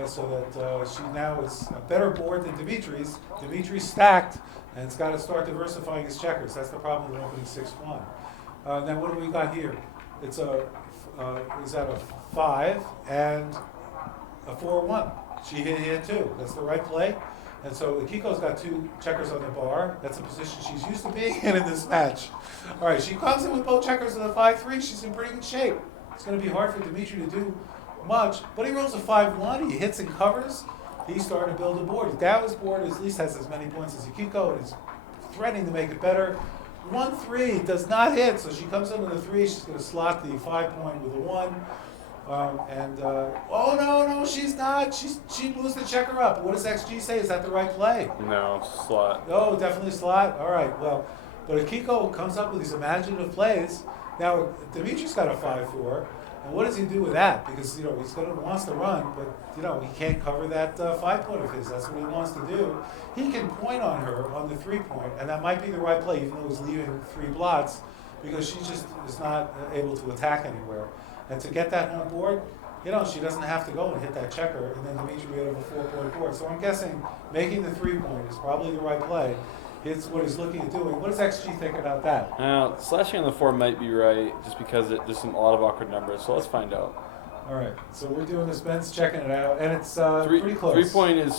So that she now is a better board than Dmitri's. Dmitri's stacked, and it's got to start diversifying his checkers. That's the problem with opening 6-1. Then what do we got here? It's is that a 5 and a 4-1. She hit 2. That's the right play. And so Akiko's got 2 checkers on the bar. That's a position she's used to being in this match. All right, she comes in with both checkers in the 5-3. She's in pretty good shape. It's going to be hard for Dmitri to do much, but he rolls a 5-1. He hits and covers. He's starting to build a board. Now his board at least has as many points as Akiko, and is threatening to make it better. 1-3 does not hit, so she comes in with a 3. She's going to slot the 5-point with a 1. Oh no, she's not. She moves the checker up. What does XG say? Is that the right play? No, slot. Oh, definitely slot. All right, well, but Akiko comes up with these imaginative plays. Now Dimitri's got a 5-4. And what does he do with that? Because he's wants to run, but he can't cover that 5-point of his. That's what he wants to do. He can point on her on the 3-point, and that might be the right play, even though he's leaving 3 blots, because she just is not able to attack anywhere. And to get that home board, she doesn't have to go and hit that checker, and then Dmitri get over a 4-point board. So I'm guessing making the 3-point is probably the right play. It's what he's looking at doing. What does XG think about that? Slashing on the 4 might be right, just because there's a lot of awkward numbers. So let's find out. All right. So we're doing this. Ben's checking it out, and it's pretty close. 3-point is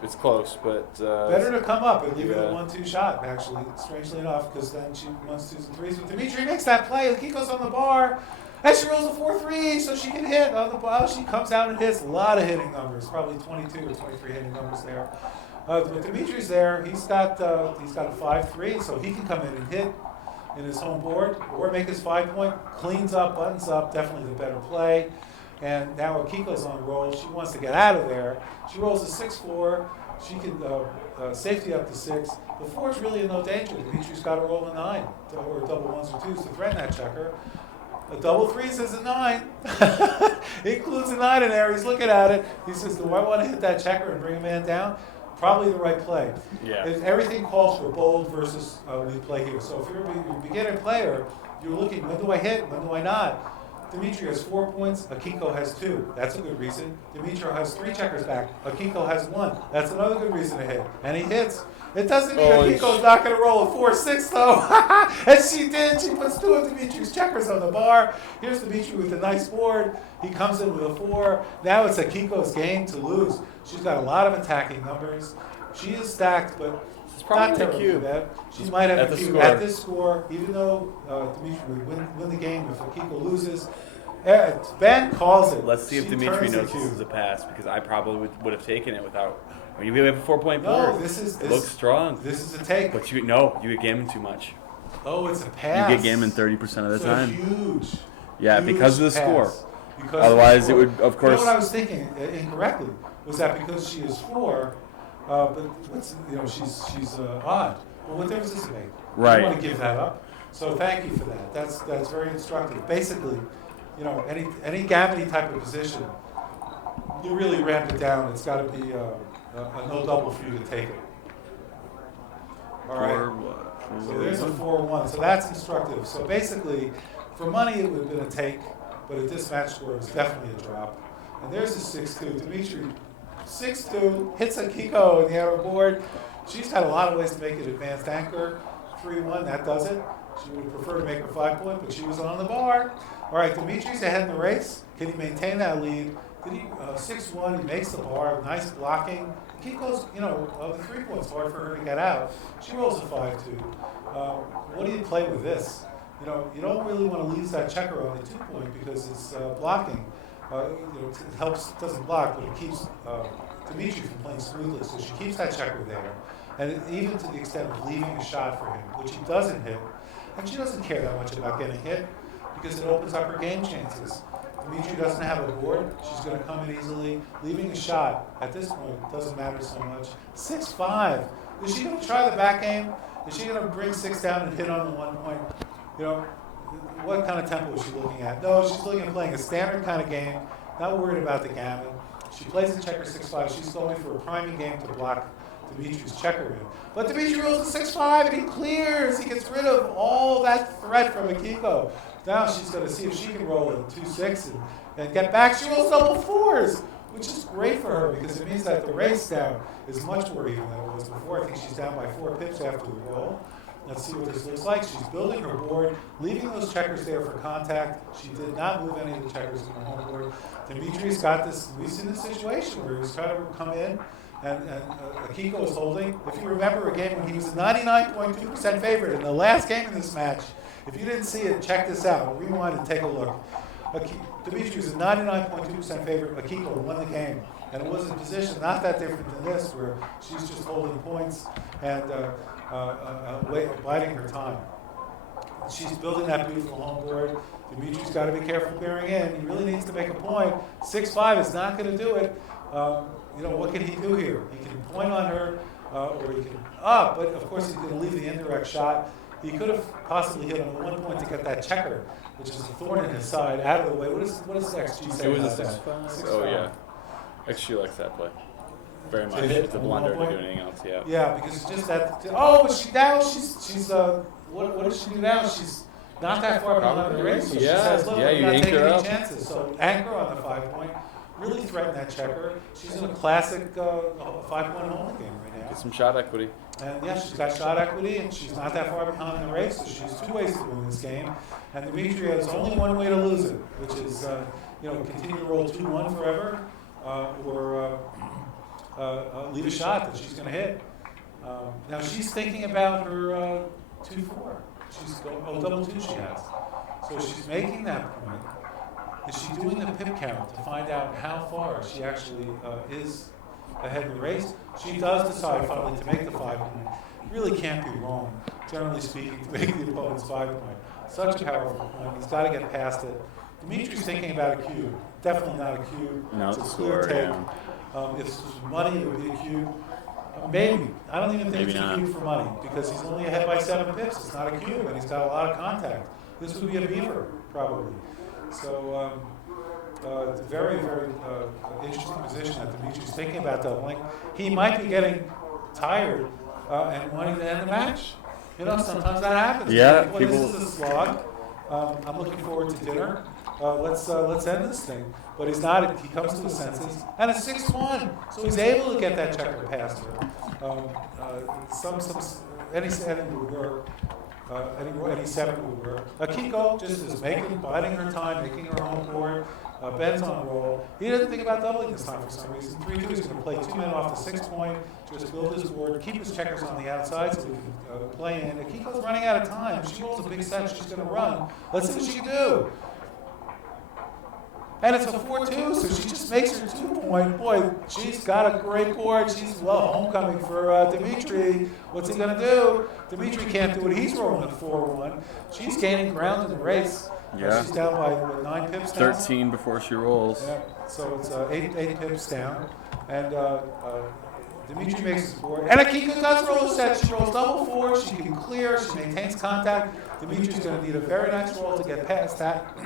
it's close, but better to come up and leave it a 1-2 shot. Actually, strangely enough, because then she runs 2s and 3s. But Dmitri makes that play. Akiko's on the bar, and she rolls a 4-3, so she can hit on the bar. She comes out and hits a lot of hitting numbers, probably 22 or 23 hitting numbers there. But Dimitri's there. He's got a 5-3, so he can come in and hit in his home board or make his 5-point. Cleans up, buttons up, definitely the better play. And now Akiko's on a roll. She wants to get out of there. She rolls a 6-4. She can safety up to 6. The 4 is really in no danger. Dimitri's got to roll a 9 or double 1s or 2s to threaten that checker. A double 3 says a 9. He includes a 9 in there. He's looking at it. He says, do I want to hit that checker and bring a man down? Probably the right play. Yeah. Everything calls for bold versus lead play here. So if you're a beginner player, you're looking, when do I hit, when do I not? Dmitri has 4 points, Akiko has 2. That's a good reason. Dmitri has 3 checkers back, Akiko has 1. That's another good reason to hit. And he hits. It doesn't mean Akiko's not going to roll a 4-6 though. And she did. She puts 2 of Dimitri's checkers on the bar. Here's Dmitri with a nice board. He comes in with a 4. Now it's Akiko's game to lose. She's got a lot of attacking numbers. She is stacked, but it's probably not terribly cube. bad. She might have At a the cube score. at this score, even though Dmitri would win the game if Akiko loses. Ben calls it. Let's see if She Dmitri turns the knows this cube. is a pass, because I probably would have taken it without. When you have a 4-point No, board, this looks strong. This is a take. But you get gammon too much. Oh, it's a pass. You get gammon 30% of the It's time. a huge. Yeah, huge because of the score. pass. Because of the Otherwise, score. it would, of course. You know what I was thinking incorrectly was that because she is 4, but she's odd. Well, what difference does it make? Right. I don't want to give that up. So thank you for that. That's very instructive. Basically, any gammon type of position, you really ramp it down. It's got to be a no double for you to take it. All right. So there's a 4-1. So that's instructive. So basically, for money, it would have been a take, but at this match score, it was definitely a drop. And there's a 6-2. Dmitri, 6-2, hits Akiko in the outer board. She's got a lot of ways to make it advanced anchor. 3-1, that does it. She would have preferred to make her 5-point, but she was on the bar. All right, Dimitri's ahead in the race. Can he maintain that lead? Did he 6-1? He makes the bar. Nice blocking. Akiko's, the 3 points hard for her to get out. She rolls a 5-2. What do you play with this? You don't really want to lose that checker on the 2-point because it's blocking. It helps, doesn't block, but it keeps Dmitri from playing smoothly. So she keeps that checker there, and even to the extent of leaving a shot for him, which he doesn't hit, and she doesn't care that much about getting hit because it opens up her game chances. Dmitri doesn't have a board. She's going to come in easily. Leaving a shot at this point doesn't matter so much. 6-5. Is she going to try the back game? Is she going to bring 6 down and hit on the 1 point? what kind of tempo is she looking at? No, she's looking at playing a standard kind of game, not worried about the gammon. She plays the checker 6-5. She's going for a priming game to block Dmitri's checker in. But Dmitri rolls a 6-5 and he clears. He gets rid of all that threat from Akiko. Now she's going to see if she can roll a 2-6 and get back. She rolls double 4s, which is great for her because it means that the race now is much more even than it was before. I think she's down by 4 pips after the roll. Let's see what this looks like. She's building her board, leaving those checkers there for contact. She did not move any of the checkers in her home board. Dmitri's got this, we've seen this situation where he's trying to come in and Akiko is holding. If you remember a game when he was a 99.2% favorite in the last game in this match, if you didn't see it, check this out. Rewind and take a look. Dmitri was a 99.2% favorite. Akiko won the game. And it was a position not that different than this, where she's just holding points and biding her time. She's building that beautiful home board. Dmitri's got to be careful bearing in. He really needs to make a point. 6-5 is not going to do it. What can he do here? He can point on her, or he can but of course he's going to leave the indirect shot. He could have possibly hit on the 1 point to get that checker, which is a thorn in his side, out of the way. What does XG say? It was about a that? 6-5. Oh yeah, XG likes that play very much. It's a blunder to do anything else. Yeah. Yeah, because it's just that. Oh, but she now she's what does she do now? She's not that far behind the race. So she says, look, I'm not taking any chances. So anchor on the 5 point. Really threaten that checker. She's in a classic 5-point home game right now. Get some shot equity. And yeah, she's got shot equity, and she's not that far behind in the race, so she has 2 ways to win this game. And Dmitri has only 1 way to lose it, which is continue to roll 2-1 forever, or leave a shot that she's going to hit. Now she's thinking about her 2-4. She's going, double 2 she has. So she's making that point. Is she doing the pip count to find out how far she actually is ahead in the race? She does decide finally to make the 5 point. Really can't be wrong, generally speaking, to make the opponent's 5 point. Such a powerful point. He's got to get past it. Dmitri's thinking about a cube. Definitely not a cube. No, it's a score, clear take. yeah. If this was money, it would be a cube. Maybe. I don't even think Maybe it's not. a cube for money because he's only ahead by 7 pips. It's not a cube, and he's got a lot of contact. This would be a beaver, probably. So, it's a very, very interesting position that Dmitri's thinking about doubling. He might be getting tired and wanting to end the match. Sometimes that happens. Yeah, Boy, people. This is a slog. I'm looking forward to dinner. Let's end this thing. But he's not. He comes to his senses, and it's 6-1, so he's able to get that checker past her. Any 7 would work. Any 7 would work. Akiko just is biding her time, making her own board. Ben's on roll. He doesn't think about doubling this time for some reason. 3-2 is going to play 2 men off the 6 point, just build his board, keep his checkers on the outside so he can play in. Akiko's running out of time. She rolls a big set. She's going to run. Let's see what she can do. And it's a 4-2, so she just makes her 2 point. Boy, she's got a great board. She's, homecoming for Dmitri. What's he going to do? Dmitri can't do it. He's rolling a 4-1. She's gaining ground in the race. Yeah. She's down by 9 pips now. 13 before she rolls. Yeah, so it's 8 pips down. And Dmitri makes his board. And Akiko does roll a set. She rolls double 4. She can clear. She maintains contact. Dmitri's going to need a very nice roll to get past that.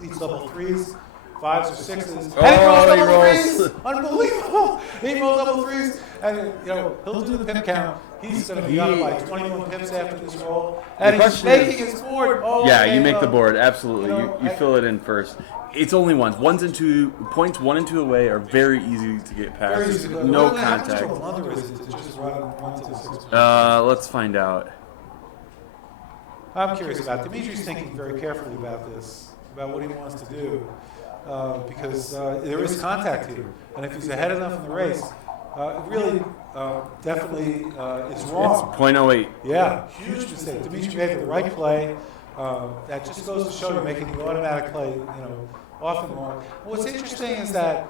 Needs double 3s, 5s or 6s. Oh, And he rolls he double rolls. 3s! Unbelievable! He rolls double 3s. And, he'll do the pip count. He's going to be up by 21 pips after this roll. And he's making his board. Oh, Yeah, you okay, make the board, absolutely. You I- fill it in first. It's only ones. Points 1 and 2 away are very easy to get past. Very There's easy to go. no How much of contact. a blunder is it to just run to the 6 point? Let's find out. I'm curious about Dimitri's thinking very carefully about this, about what he wants to do, because there is contact here, and if he's ahead enough in the race, it really definitely is wrong. It's .08. Yeah, huge mistake. Dmitri made the right play. That just goes to show you're making the automatic play, often wrong. What's interesting is that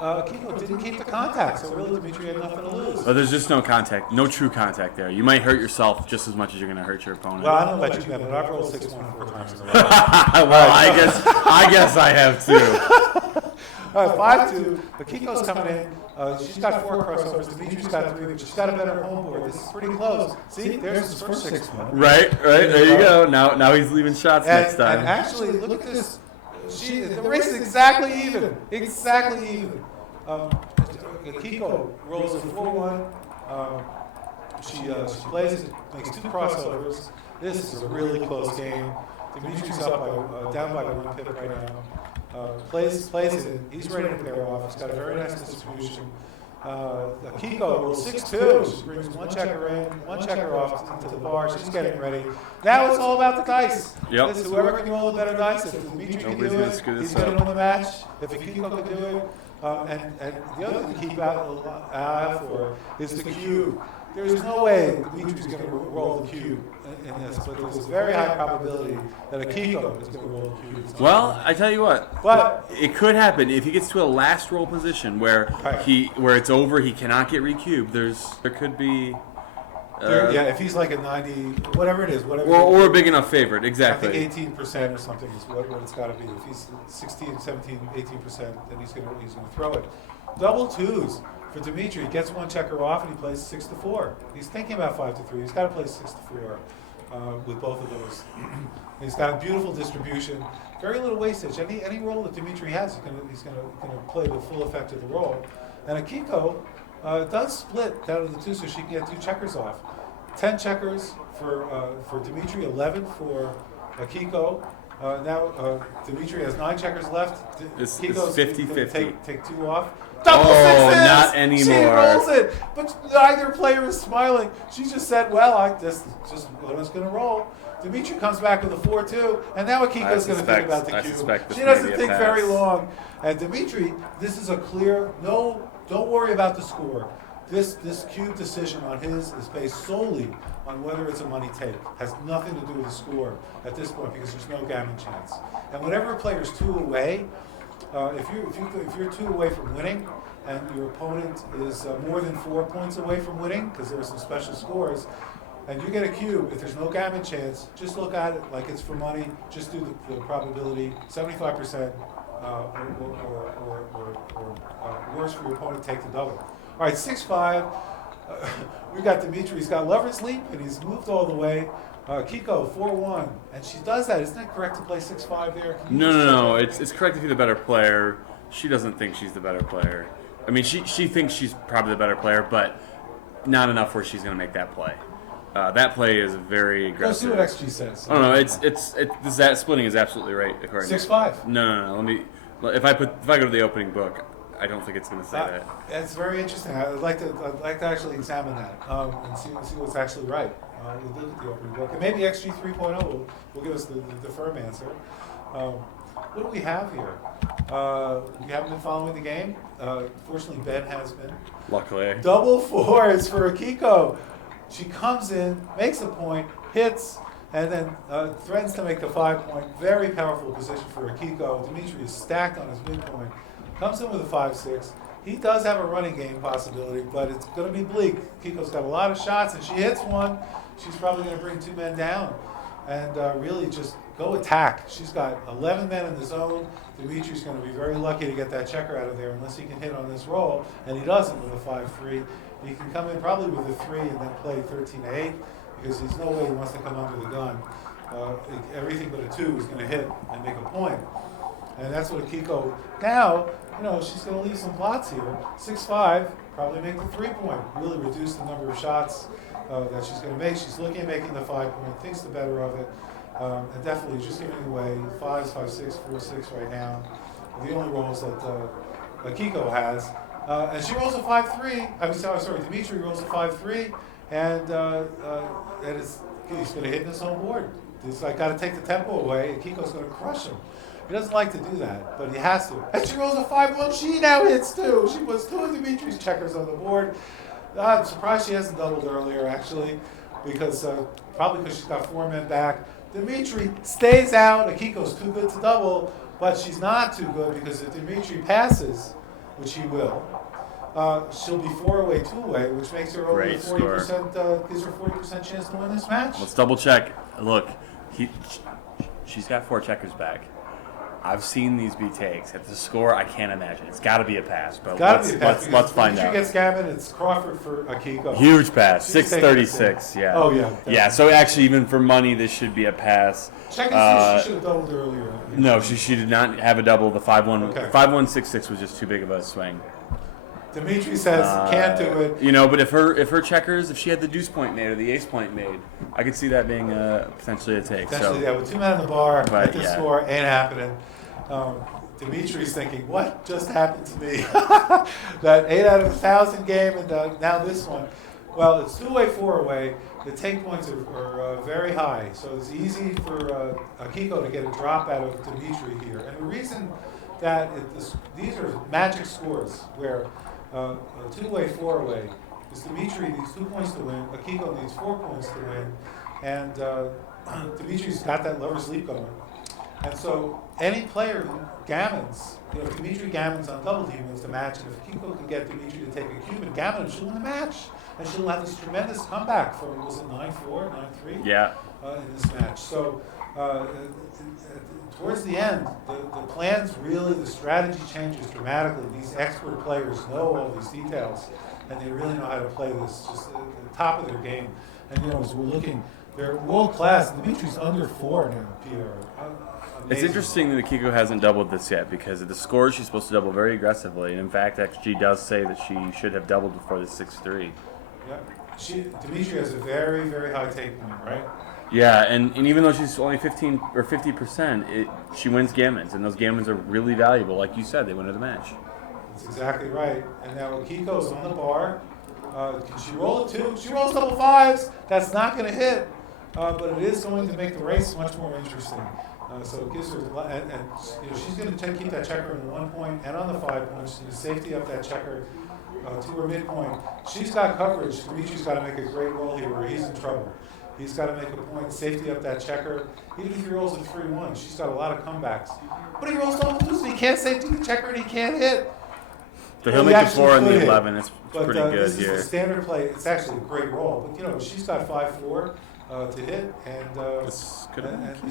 Akiko didn't keep the contact, so really Dmitri had nothing to lose. But there's just no contact, no true contact there. You might hurt yourself just as much as you're going to hurt your opponent. Well, I don't know about you, Ben, but I've rolled 6-1 4 times in a row. Well, I guess I have too. 5-2. Akiko's coming in. She's got 4 crossovers. Dmitri's got 3, but she's got a better home board. This is pretty close. See, there's his first 6 one. Right. There you go. Now he's leaving shots next time. And actually, look at this. The race is exactly even. Exactly even. Akiko rolls a 4-1. She plays, makes 2 crossovers. This is a really close game. Dmitri's up down by 1 pip right now. Plays it. He's ready to pair off. He's got a very nice distribution. Akiko rolls 6-2. She brings 1 checker in, 1 checker off into the bar. She's getting ready. Now it's all about the dice. Yep. It's whoever can roll the better dice. If Dmitri can do it, he's going to win the match. If Akiko can do it, and the other thing to keep out for is the cube. There's no way Dmitri's going to roll the cube in this, but there's a very high probability that Akiko is going to roll the cube. Well, I tell you what, But it could happen if he gets to a last roll position where where it's over, he cannot get recubed. There could be. if he's like a 90, whatever it is, or a big enough favorite, I exactly. think 18% or something is what it's got to be. If he's 16, 17, 18%, then he's going to throw it. Double 2s for Dmitri. He gets 1 checker off and he plays 6-4. He's thinking about 5-3. He's got to play 6-4 with both of those. He's got a beautiful distribution. Very little wastage. Any roll that Dmitri has, he's going to play the full effect of the roll. And Akiko does split down to the 2, so she can get 2 checkers off. 10 checkers for Dmitri, 11 for Akiko. Now Dmitri has 9 checkers left. It's Akiko's 50-50. Take 2 off. Double 6s! Not anymore. She rolls it, but neither player is smiling. She just said, "Well, this just what I was going to roll." Dmitri comes back with a 4-2, and now Akiko's going to think about the cube. She doesn't think very long. And Dmitri, this is a clear no. Don't worry about the score. This cube decision on his is based solely on whether it's a money take. Has nothing to do with the score at this point because there's no gammon chance. And whenever a player's 2 away, if you're 2 away from winning, and your opponent is more than 4 points away from winning, because there are some special scores, and you get a cube, if there's no gammon chance, just look at it like it's for money. Just do the probability, 75%, or worse for your opponent, take the double. All right, 6-5. We got Dmitri. He's got lover's leap, and he's moved all the way. Akiko 4-1, and she does that. Isn't it correct to play 6-5 there? No. It's correct to be the better player. She doesn't think she's the better player. I mean, she thinks she's probably the better player, but not enough where she's going to make that play. That play is very aggressive. Let's see what XG says. Oh no, that splitting is absolutely right. According 6-5. No. If I go to the opening book, I don't think it's going to say that. That's very interesting. I'd like to actually examine that and see what's actually right. We'll look at the opening book, and maybe XG 3.0 will give us the firm answer. What do we have here? We haven't been following the game. Fortunately, Ben has been. Luckily. Double 4s for Akiko. She comes in, makes a point, hits, and then threatens to make the 5-point. Very powerful position for Akiko. Dmitri is stacked on his midpoint. Comes in with a 5-6. He does have a running game possibility, but it's going to be bleak. Akiko's got a lot of shots, and she hits one. She's probably going to bring 2 men down and really just go attack. She's got 11 men in the zone. Dmitri's going to be very lucky to get that checker out of there unless he can hit on this roll, and he doesn't with a 5-3. He can come in probably with a 3 and then play 13-8 because there's no way he wants to come under the gun. Everything but a 2 is going to hit and make a point. And that's what Akiko, now, she's going to leave some plots here. 6-5, probably make the 3-point, really reduce the number of shots that she's going to make. She's looking at making the 5-point, thinks the better of it, and definitely just giving away 5s, 5-6, 4-6 right now. The only rolls that Akiko has. And she rolls a 5-3. Sorry, Dmitri rolls a 5-3, and he's going to hit this whole board. He's got to take the tempo away. Akiko's going to crush him. He doesn't like to do that, but he has to. And she rolls a 5-1. She now hits 2. She puts 2 of Dmitri's checkers on the board. I'm surprised she hasn't doubled earlier, actually, because probably because she's got 4 men back. Dmitri stays out. Akiko's too good to double, but she's not too good because if Dmitri passes, which he will, she'll be 4 away, 2 away, which makes her over 40%. Gives her 40% chance to win this match. Let's double check. Look, she's got 4 checkers back. I've seen these be takes. At the score, I can't imagine. It's got to be a pass, but Gotta be a pass let's find Dmitri out. gets Gammon, it's Crawford for Akiko. Huge pass, She's taking it 636. Yeah. Oh, yeah. Yeah. So actually, even for money, this should be a pass. Check and see if she should have doubled earlier. No, she did not have a double. The 5-1 Okay. 5166 was just too big of a swing. Dmitri says can't do it. You know, but if her checkers, if she had the deuce point made or the ace point made, I could see that being potentially a take. Essentially, So yeah, with 2 men on the bar, But, at this yeah. score, ain't happening. Dimitri's thinking, what just happened to me? That 8 out of 1,000 game, and now this one. Well, it's 2-way, 4-way. The take points are very high, so it's easy for Akiko to get a drop out of Dmitri here. And the reason that these are magic scores, where a 2-way, 4-way is Dmitri needs 2 points to win, Akiko needs 4 points to win, and Dimitri's got that lover's leap going. And so any player who gammons, if Dmitri gammons on double, he wins the match, and if Akiko can get Dmitri to take a cube and gammon, she'll win the match. And she'll have this tremendous comeback from, was it 9-4, 9-3? yeah. In this match. So towards the end, the plans really, the strategy changes dramatically. These expert players know all these details, and they really know how to play this, just at the top of their game. And as we're looking, they're world class. Dimitri's under 4 now, Pierre. It's interesting that Akiko hasn't doubled this yet because at the score she's supposed to double very aggressively, and in fact, XG does say that she should have doubled before the 6-3. Yeah, Dmitri has a very, very high take point, right? Yeah, and even though she's only 15 or 50%, she wins gammons, and those gammons are really valuable. Like you said, they win her the match. That's exactly right. And now Akiko's on the bar. Can she roll a 2? She rolls double 5s. That's not going to hit, but it is going to make the race much more interesting. So it gives her, and she's going to keep that checker on the 1 point and on the 5 points. She's going to safety up that checker to her midpoint. She's got coverage. Dimitri's got to make a great roll here, or he's in trouble. He's got to make a point, safety up that checker. Even if he rolls a 3-1, she's got a lot of comebacks. But he rolls double 2s, so he can't safety the checker and he can't hit. So he'll make the 4 and the 11. It's pretty good this here. is the standard play. It's actually a great roll. But she's got 5-4 to hit, and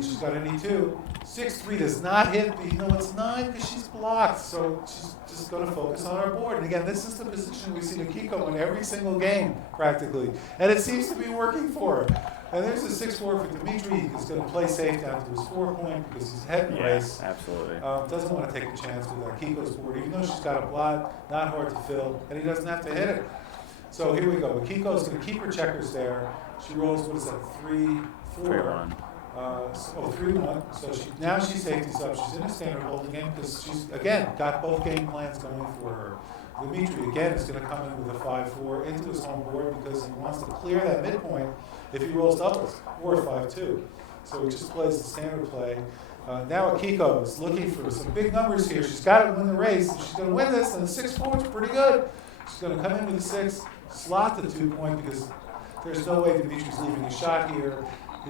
she's got an E2. 6-3 does not hit, but it's 9 because she's blocked. So she's just going to focus on her board. And again, this is the position we see Akiko in every single game, practically. And it seems to be working for her. And there's a 6-4 for Dmitri. He's going to play safe down to his 4 point because he's ahead in the race. Absolutely. Doesn't want to take a chance with Akiko's board, even though she's got a blot, not hard to fill, and he doesn't have to hit it. So here we go. Akiko's going to keep her checkers there. She rolls, 3-4. 3-1. 3-1. So now she safeties up. She's in a standard holding game because she's, again, got both game plans going for her. Dmitri, again, is going to come in with a 5-4 into his home board because he wants to clear that midpoint if he rolls doubles, or a 5-2. So he just plays the standard play. Now Akiko is looking for some big numbers here. She's got to win the race. If she's going to win this, and the 6-4 is pretty good. She's going to come in with a 6, slot the 2 point because there's no way Dimitri's leaving a shot here.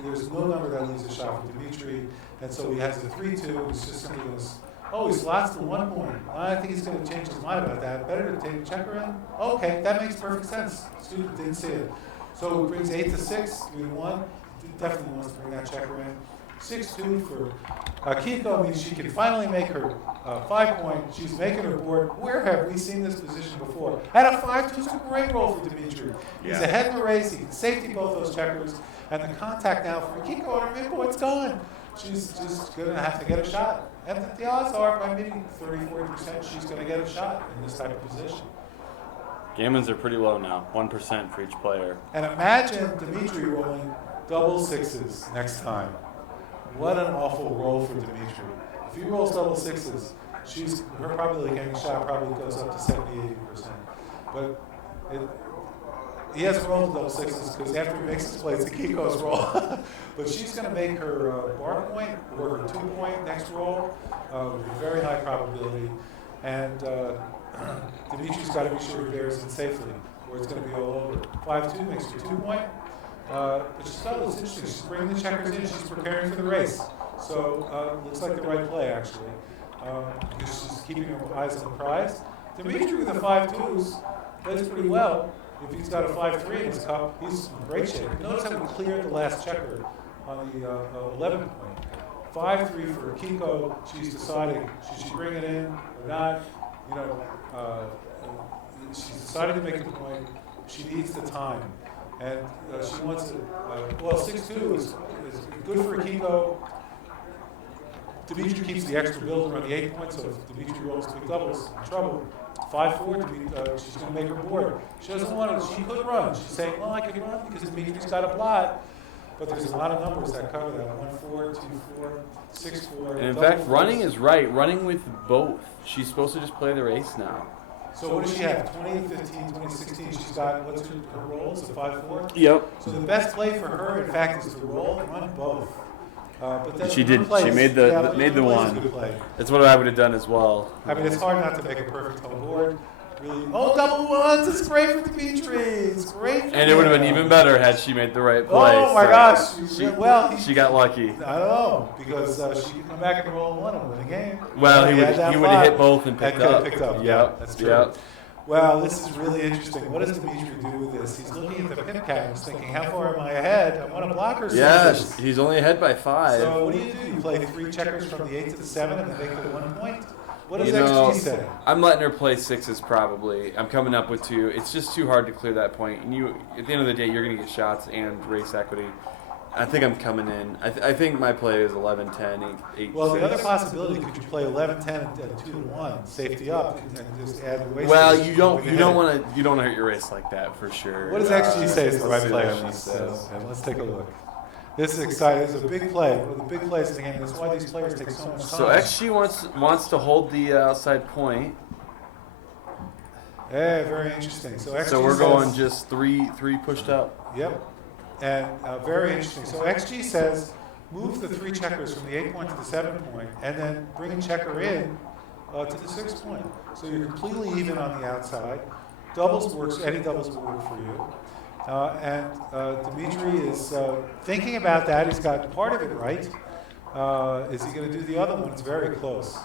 There's no number that leaves a shot for Dmitri. And so he has a 3-2. He's just simply going to, he slots the 1 point. I think he's going to change his mind about that. Better to take the checker in? Okay, that makes perfect sense. Student didn't see it. So it brings 8-6, 3-1. Definitely wants to bring that checker in. 6-2 for Akiko means she can finally make her 5 point. She's making her board. Where have we seen this position before? And a 5-2 is a great roll for Dmitri. He's ahead in the race. He can safety both those checkers. And the contact now for Akiko on her midpoint's gone. She's just going to have to get a shot. And the odds are, by meeting 30-40%, she's going to get a shot in this type of position. Gammons are pretty low now, 1% for each player. And imagine Dmitri rolling double 6s next time. What an awful roll for Dmitri. If he rolls double 6s, her probability of getting shot probably goes up to 70-80%. But he hasn't rolled double 6s because after he makes his play, it's Akiko's roll. But she's going to make her bar point or her 2 point next roll with a very high probability. And Dimitri's got to be sure he bears it safely, or it's going to be all over. 5-2 makes her 2 point. But it's interesting. She's bringing the checkers in. She's preparing for the race. So looks like the right play, actually. Because she's keeping her eyes on the prize. Dmitri with the 5-2s plays pretty well. If he's got a 5-3 in his cup, he's in great shape. Notice how we cleared the last checker on the 11 point. 5-3 for Akiko. She's deciding should she bring it in or not. You know, she's decided to make a point. She needs the time, and she wants to. Well, 6-2 is good for Akiko. Dmitri keeps the extra builder on the 8 points, so if Dmitri rolls big doubles, in trouble. 5-4, she's going to make her board. She doesn't want to. She could run. She's saying, well, I can run because Dmitri's got a blot. But there's a lot of numbers that cover that. 1-4, 2-4, 6-4. And in fact, running is right. Running with both. She's supposed to just play the race now. So what does she have? 20-15, 20-16. She's got, what's her rolls? A 5-4? Yep. So the best play for her, in fact, is to roll and run both. But then She did. plays, She made the made the one. That's what I would have done as well. I mean, it's hard not to make a perfect home board. Really, oh, double ones! It's great for Dmitri. It's great. For And it would have been him. even better had she made the right play. Oh my So gosh! she got lucky. I don't know because she could come back and roll one and win the game. Well, he had that would have hit flop. both and That picked could have up. picked up. Yep. That's true. Yep. Well, this is really interesting. What does Dmitri do with this? He's looking at the pip counters, thinking, "How far am I ahead? I want to block her." Yes, he's only ahead by 5. So what do? You play 3 checkers from the 8 to the 7 and then make it 1 point. What does You know, XG say? I'm letting her play 6s probably. I'm coming up with 2. It's just too hard to clear that point. And you, at the end of the day, you're going to get shots and race equity. I think I'm coming in. I think my play is 11-10, 8-6. Well, the other possibility, could you play 11-10 and 2-1, safety up, and just add the waste? Well, you don't want to hurt your race like that for sure. What does XG say is the right play on She this? says- And let's take a look. This is exciting. This is a big play. One of the big plays in the game. That's why these players take so much time. So XG wants to hold the outside point. Yeah, very interesting. So XG So we're says, going just three pushed up. Yep. And very interesting. So XG says move the 3 checkers from the 8 point to the 7 point, and then bring a checker in to the 6 point. So you're completely even on the outside. Doubles works. Any doubles will work for you. And Dmitri is thinking about that. He's got part of it right. Is he going to do the other one? It's very close.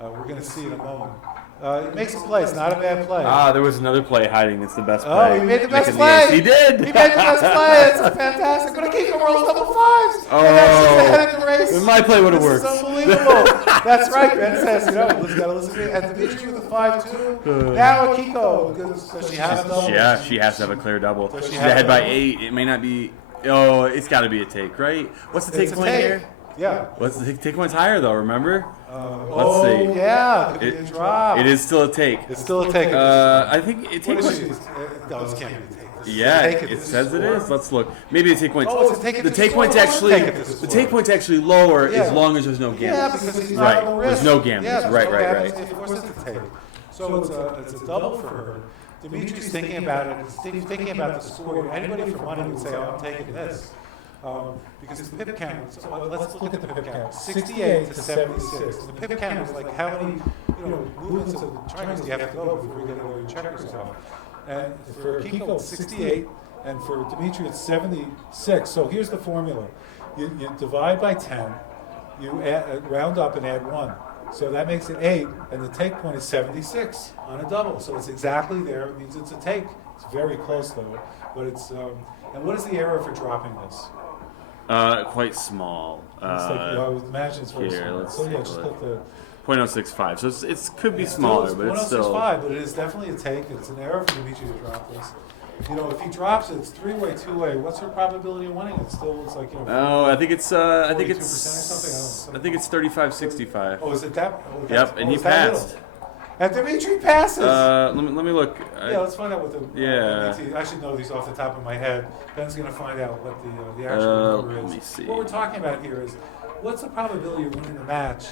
We're going to see in a moment. It makes a play. It's not a bad play. There was another play hiding. It's the best play. Oh, he made the best Making play. ace. He did. He made the best play. It's fantastic. But Akiko rolls double 5s. Oh. And now she's ahead in the race. My play would have This worked. is unbelievable. That's right. Ben says, you know, we've got to listen to me. And Dmitri with a 5-2. Now Akiko. Does she have a double? Yeah, she has to have a clear double. Does she She's have ahead a by double? 8. It may not be. Oh, it's got to be a take, right? What's the take It's a point take. here? Yeah. What's the take point's higher though? Remember? Oh, see. yeah. Could be It- a drop. It is still a take. It's still a take. I think it What take is point. she? No, this can't be a take. This is a Yeah, take. it This is says it score. is. Let's look. Maybe the take point's. Oh, it's a take it the to take score. point's Oh, actually take it to the score. take point's actually lower Yeah. as long as there's no Yeah, gambles. because he's not Right. at the risk. There's no gambles. Yeah, there's Right, no right, gambles. right. Of course it's a take. So it's a double for her. Dimitri's thinking about it. He's thinking about the score. Anybody for money would say, "Oh, I'm taking this." Because the pip count. So let's look at the pip count. 68 to 76. The pip count is like how many movements of the triangles do you have to go before you get all your checkers off. And for Akiko, it's 68, and for Dmitri, it's 76. So here's the formula: you divide by 10, you round up and add 1. So that makes it 8, and the take point is 76 on a double. So it's exactly there. It means it's a take. It's very close though, but it's. And what is the error for dropping this? Quite small. It's like, I would imagine it's very here, small. let's So yeah, take a just look. click the. 0.065. So it could be smaller, but it's still. 106.5, but it is definitely a take. It's an error for Dmitri to drop this. If he drops it, it's 3-way, 2-way. What's her probability of winning? It's like Oh, I think it's. I think 42% or it's. something? I think it's 35-65. Oh, is it that? Oh, Yep, and he is that passed. little? And Dmitri passes. Let me look. Yeah, let's find out what the. Yeah. I should know these off the top of my head. Ben's going to find out what the actual number is. Let me see. What we're talking about here is what's the probability of winning the match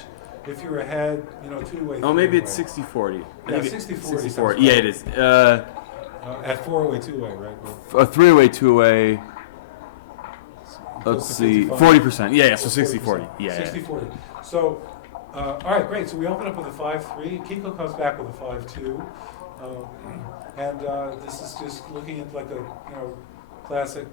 if you're ahead, 2-way. Oh, maybe it's 3-way? 60-40. Yeah, 60-40 sounds Yeah, right. it is. At 4-way, 2-way, right? A 3-way, 2-way. Close Let's to see, 55. 40%. Yeah, so 60-40. Yeah. 60-40. So, all right, great. So we open up with a 5-3. Kiko comes back with a 5-2. And this is just looking at like a classic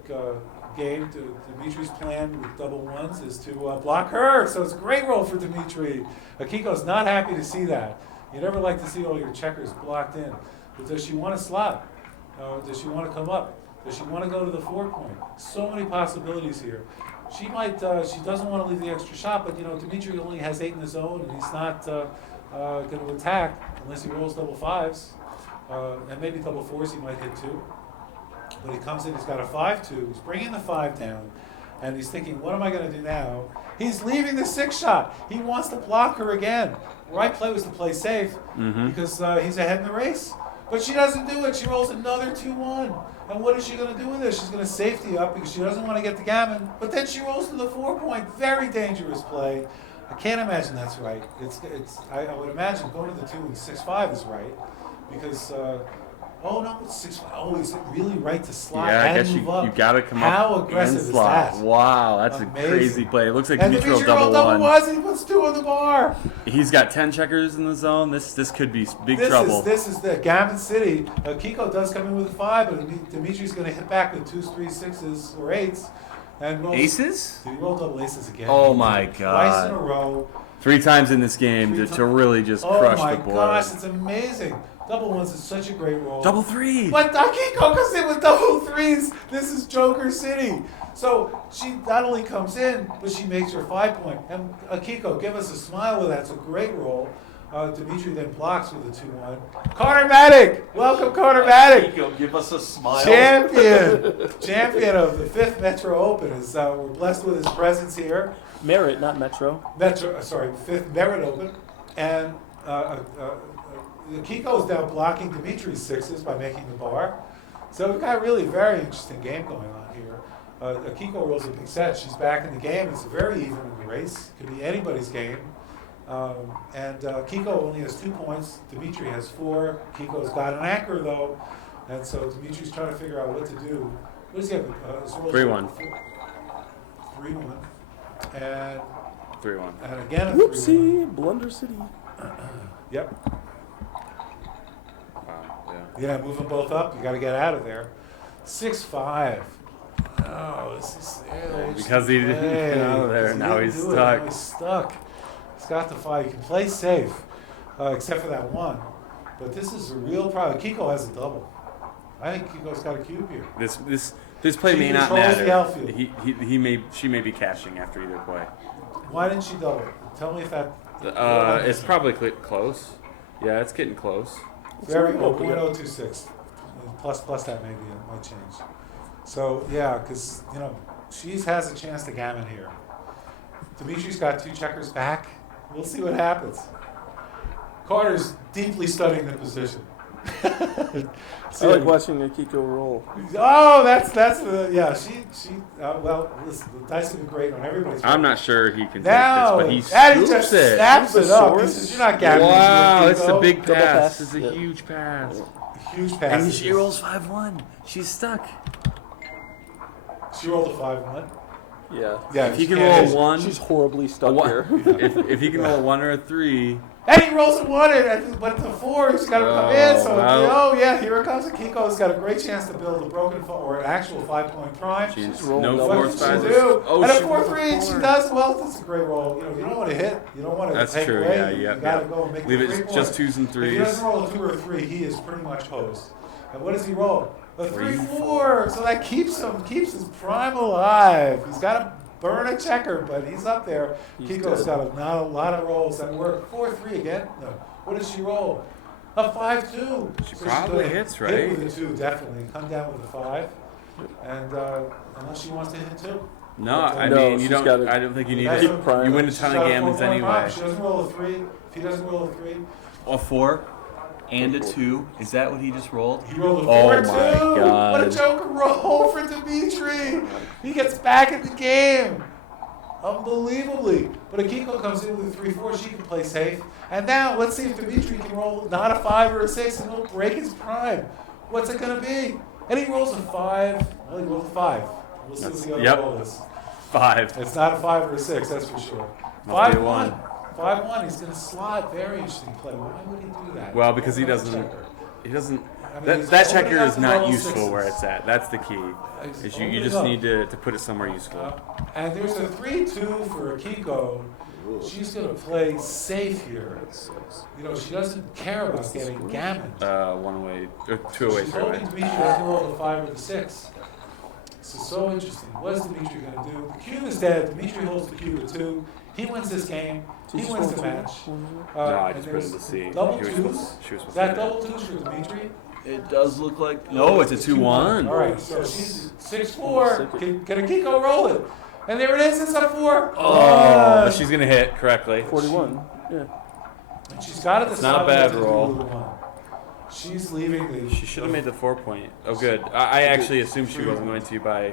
game. Dimitri's plan with double ones is to block her. So it's a great roll for Dmitri. Akiko's not happy to see that. You never like to see all your checkers blocked in. But does she want to slot? Does she want to come up? Does she want to go to the 4 point? So many possibilities here. she might. She doesn't want to leave the extra shot, but Dmitri only has 8 in his own, and he's not going to attack unless he rolls double 5s, and maybe double 4s. He might hit too. But he comes in. He's got a 5-2. He's bringing the 5 down, and he's thinking, "What am I going to do now?" He's leaving the 6 shot. He wants to block her again. The right play was to play safe because he's ahead in the race. But she doesn't do it. She rolls another 2-1. And what is she going to do with this? She's going to safety up because she doesn't want to get the gammon. But then she rolls to the 4-point. Very dangerous play. I can't imagine that's right. I would imagine going to the 2 and 6-5 is right because. Oh no, it's 6-5. Oh, is it really right to slide I and guess move up? you got to come How up aggressive and is slide. that? Wow, that's Amazing. a crazy play. It looks like And Dmitri will Dmitri rolled double 1. ones, and he puts 2 on the bar. He's got 10 checkers in the zone. This could be big trouble. This is the Gammon City. Akiko does come in with a 5, but Dimitri's going to hit back with 2s, 3s, 6s, or 8s. And rolls, Aces? He rolled double aces again. Oh my Twice God. in a row. 3 times in this game to really just crush the board. Oh my gosh, it's amazing. Double 1s is such a great roll. Double 3. But Akiko comes in with double 3s. This is Joker City. So she not only comes in, but she makes her 5-point. And Akiko, give us a smile with that. It's a great roll. Dmitri then blocks with a 2-1. Carter Maddock! Welcome, Carter Maddock! Akiko, give us a smile. Champion of the 5th Metro Open. We're blessed with his presence here. Merit, not Metro. 5th Merit Open. And Akiko's now blocking Dimitri's 6s by making the bar. So we've got a really very interesting game going on here. Akiko rolls a big set. She's back in the game. It's very even in the race. Could be anybody's game. And Akiko only has 2 points. Dmitri has 4. Akiko's got an anchor, though. And so Dimitri's trying to figure out what to do. What does he have? 3-1. 3-1. And 3-1. And again a 3-1. Whoopsie, Blunder City. Yep. Wow, Yeah, move them both up. You got to get out of there. 6-5. Oh, this is because he didn't get out of there. Now he's stuck. Now he's stuck. He's got the 5. You can play safe, except for that 1. But this is a real problem. Kiko has a double. I think Kiko's got a cube here. This play She may not controls the matter. outfield. She may be cashing after either play. Why didn't she double? Tell me if that. It's probably close. Yeah, it's getting close. Very 0.026. Plus that maybe it might change. So yeah, because she has a chance to gammon here. Dimitri's got 2 checkers back. We'll see what happens. Carter's deeply studying the position. I like watching Akiko roll. Oh, that's the well, listen, the dice have been great on everybody's. I'm not sure he can Now, take this, and but he he just scoops it. snaps it up. He says, "You're not gammoning." Wow, it's a Akiko." big Double pass. pass. It's a Yep. huge pass. Huge pass. And she rolls 5-1. She's stuck. She rolled a 5-1. Yeah. Yeah, If he she can can't- roll a 1, She's horribly stuck here. if he can roll a 1 or a 3, And he rolls a 1, but it's a 4. He's got to come in. So, wow. here it comes. Akiko's got a great chance to build a broken or an actual 5-point prime. she's roll no double. What force can she fives. do? Oh, and a she rolled 4-3, a she 4. does well. That's a great roll. You don't want to hit. You don't want to That's take true. away. Yeah, You yep, got to yep. go and make Leave the it 3 just points. 2s and If he doesn't 3s. roll a 2 or a 3, he is pretty much hosed. And what does he roll? A 3-4. So that keeps his prime alive. He's got to burn a checker, but he's up there. He's Kiko's good. got not a lot of rolls that work. 4-3 again? No. What does she roll? A 5-2. She So probably she's gonna hits, Hit right? with a 2, definitely. Come down with a 5. And unless she wants to hit 2. No, I No, mean, she's you don't. gotta I don't think you need That's it. a prime. You win a She's ton got of a gammons 4-point prime. anyway. She doesn't roll a 3. If he doesn't roll a 3, A 4 and a 2. Is that what he just rolled? he rolled a Oh 4-2. my God. What a joker roll for Dmitri. He gets back in the game. Unbelievably. But Akiko comes in with a 3-4. She can play safe. And now let's see if Dmitri can roll not a 5 or a 6 and it'll break his prime. What's it going to be? And he rolls a 5. Well, he rolled a 5. We'll see what the other Yep. roll is. 5. It's not a 5 or a 6, that's for sure. Must be a 5-1. 1. 5-1. He's going to slide. Very interesting play. Why would he do that? Well, because he Open up doesn't. the checker. He doesn't. I mean, That, he's that opening checker up is the not double useful sixes. where it's at. That's the key. Is you just Open it need to put it somewhere useful. And there's a 3-2 for Akiko. She's going to play safe here. She doesn't care about getting gammoned. 1 away or 2 away She's throw hoping it. Dmitri doesn't roll the 5 or the 6. This is so interesting. What is Dmitri going to do? The cube is dead. Dmitri holds the cube at 2. He wins this game. He wins the match. No, I and just put there's it to see. Double She was twos. supposed Is to that do double twos for Dmitri? It does look like. No, it's a 2-1. All right, so she's 6-4. Can Akiko roll it? And there it is. It's a 4. Oh, she's gonna hit correctly. 41. Yeah. And she's got it. It's not a bad roll. She's leaving the. She should have made the 4 point. Oh, good. I actually assumed she wasn't going to by.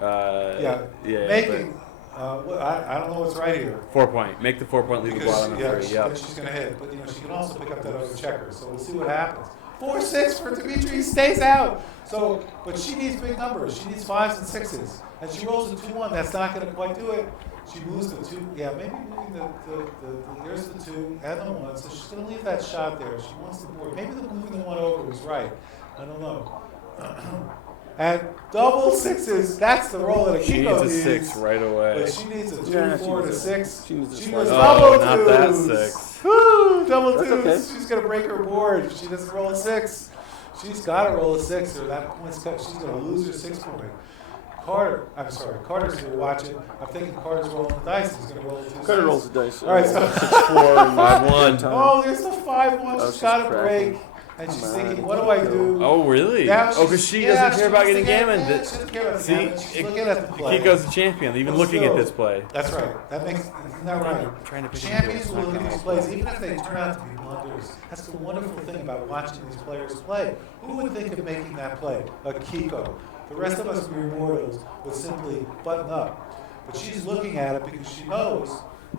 Yeah. Yeah. Making. I don't know what's right here. 4 point. Make the 4 point. Leave the bottom Yeah, of 3. Yep. she's going to hit. But she can also pick up that other checker. So we'll see what happens. 4-6 for Dmitri. He stays out. So, but she needs big numbers. She needs 5s and 6s. And she rolls a 2-1. That's not going to quite do it. She moves the 2. Yeah, maybe moving there's the 2 and the 1. So she's going to leave that shot there. She wants the board. Maybe the moving the 1 over was right. I don't know. And double 6s. That's the roll that Akiko She needs a 6 right away. But she needs a 2, Yeah, 4, and a 6. She needs a She slice. was Oh, double not that twos. 6. Woo, double That's twos. okay. She's gonna break her board. If she doesn't roll a 6. She's got to roll a 6, or that point's cut. She's gonna lose her 6 point. Carter's here watching. I'm thinking Carter's rolling the dice. He's gonna roll a 2. Carter rolls the dice. All right, so 6-4 and 5-1. oh, there's the 5-1. Oh, She's she's got to cracking. break, and she's Come thinking, on. what do I do? Oh, really? Now Oh, because she doesn't care about getting gammon. She doesn't care about the See, gammon. She's looking at the play. Akiko's the champion, even But looking at still, this play. That's right. That makes isn't that right? Trying to pick Champions and will choose. look at these plays, even if they turn out to be blunders. That's the wonderful thing about watching these players play. Who would think of making that play? Akiko. The rest of us mere mortals would simply button up. But she's looking at it because she knows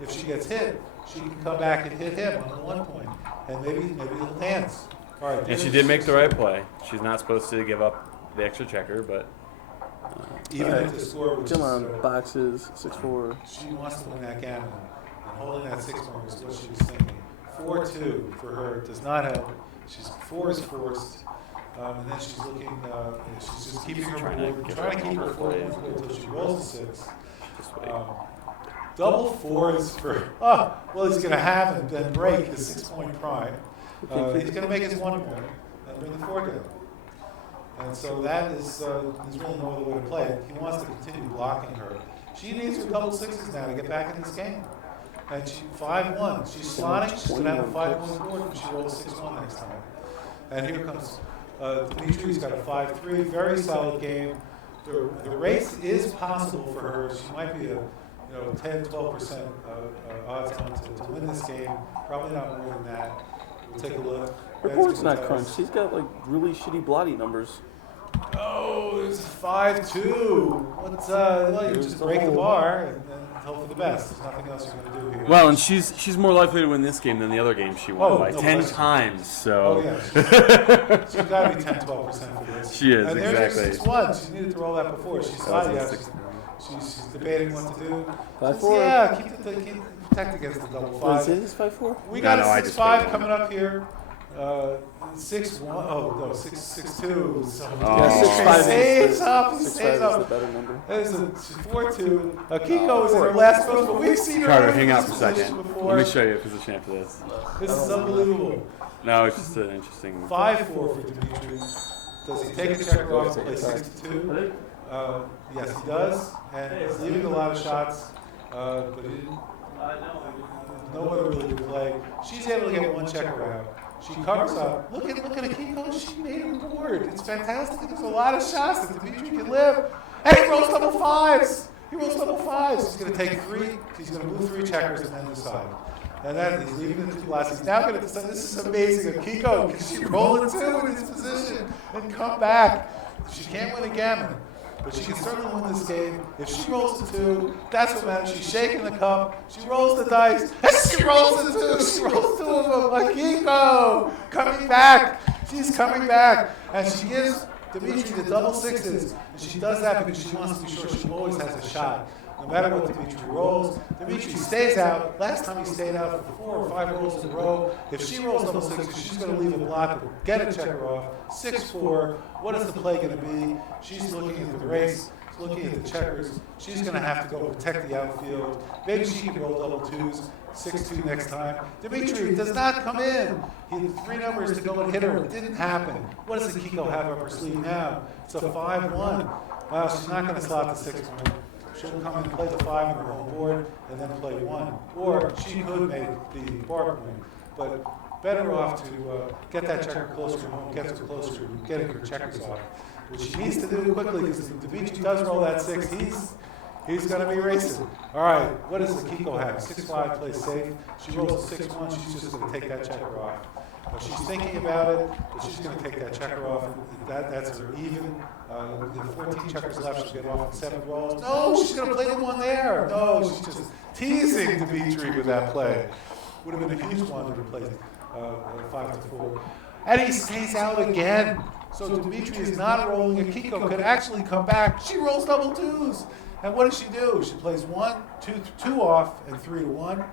if she gets hit, she can come back and hit him on the 1 point, and maybe it'll dance. All right. And she did make the right play. She's not supposed to give up the extra checker, but Even All right. if the score was Come on, boxes, 6-4. she wants to win that gammon, and holding that 6 point was what she was thinking. 4-2 for her does not help. She's 4 is forced, and then she's looking. She's just keeping her trying to board, get trying to her keep her on 4 board. points until she rolls a 6. just wait. Double 4s for. Oh, well, he's going to have and then break his 6 point prime. He's going to make his 1 point and bring the 4 down. And so that is there's really no other way to play it. He wants to continue blocking her. She needs her double 6s now to get back in this game. And she 5-1. She's slotting. She's going to have a 5-point board when she rolls 6-1 next time. And here comes Dmitri's got a 5-3. Very solid game. The race is possible for her. She might be a 10-12% odds on to win this game. Probably not more than that. We'll take a look. Her board's not crunched. She's got like really shitty bloody numbers. Oh, there's a 5-2. What's well, you just break the bar and hope for the best. There's nothing else you're going to do here. Well, and she's more likely to win this game than the other game she won Oh, by no 10 question. times. So Oh yeah, she's got to be 10-12% for this. She is, and there's exactly. her 6-1. She needed to roll that before. She's sliding out. Six- She's debating what to do. 5-4. Yeah, keep protect against the double What is 5. it? Is 5-4? We got No, I a just 6-5 picked coming up here. 6-1. Oh no, 6-2. So Oh. Yeah, 6-5 he is saves the- up. He 6-5 saves is the up. better number. There's a 4-2. Akiko is in her last throws, but we've seen her Carter, in hang out this for a position second. before. Let me show you a position after this. This is unbelievable. No, it's just an interesting. 5-4 for Dmitri. Does he take a checker off and play 6-2? Yes, he does. And he's leaving a lot of shots, but he didn't. No other really good play. She's able to get 1 checker out. She covers up. Look at Akiko. She made her board. It's fantastic. There's a lot of shots that Dmitri can live. And he rolls double 5s. He rolls double 5s. He's going to take 3. He's going to move 3 checkers and then decide. And then he's leaving the 2 blasts. He's now going to decide. This is amazing. Akiko, can she roll a 2 in this position and come back? She can't win a gammon, but she can certainly win this game. If she rolls a 2, that's what matters. She's shaking the cup. She rolls the dice. And she rolls a 2. She rolls 2 of them. Akiko coming back. She's coming back. And she gives Dmitri the double 6s. And she does that because she wants to be sure she always has a shot. No matter what Dmitri rolls, Dmitri stays out. Last time he stayed out for 4 or 5 rolls in a row. If she rolls double 6s, she's going to leave a block to get a checker off. 6-4. What is the play going to be? She's looking at the race. She's looking at the checkers. She's going to have to go protect the outfield. Maybe she can roll double 2s. 6-2 next time. Dmitri does not come in. He had 3 numbers to go and hit her. It didn't happen. What does Akiko have up her sleeve now? It's a 5-1. Well, she's not going to slot the 6 point. She'll come in and play the 5 on her home board and then play 1. Or she could make the bar point. But better off to get that checker closer to home, gets her closer to getting her checkers off. Which she needs to do quickly because if Dmitri does roll that 6, he's going to be racing. All right, what does Akiko have? 6-5 plays safe. She rolls a 6-1. She's just going to take that checker off. She's thinking about it, but she's going to take that checker off. That's her even. With 14 checkers left, she'll get off in 7 rolls. No, she's going to play the 1 there. No, she's just teasing Dmitri with that play. Would have been a huge one to replace 5-4. And he stays out again. So Dmitri is not rolling. Akiko could actually come back. She rolls double 2s. And what does she do? She plays 1, 2 off, and 3-1.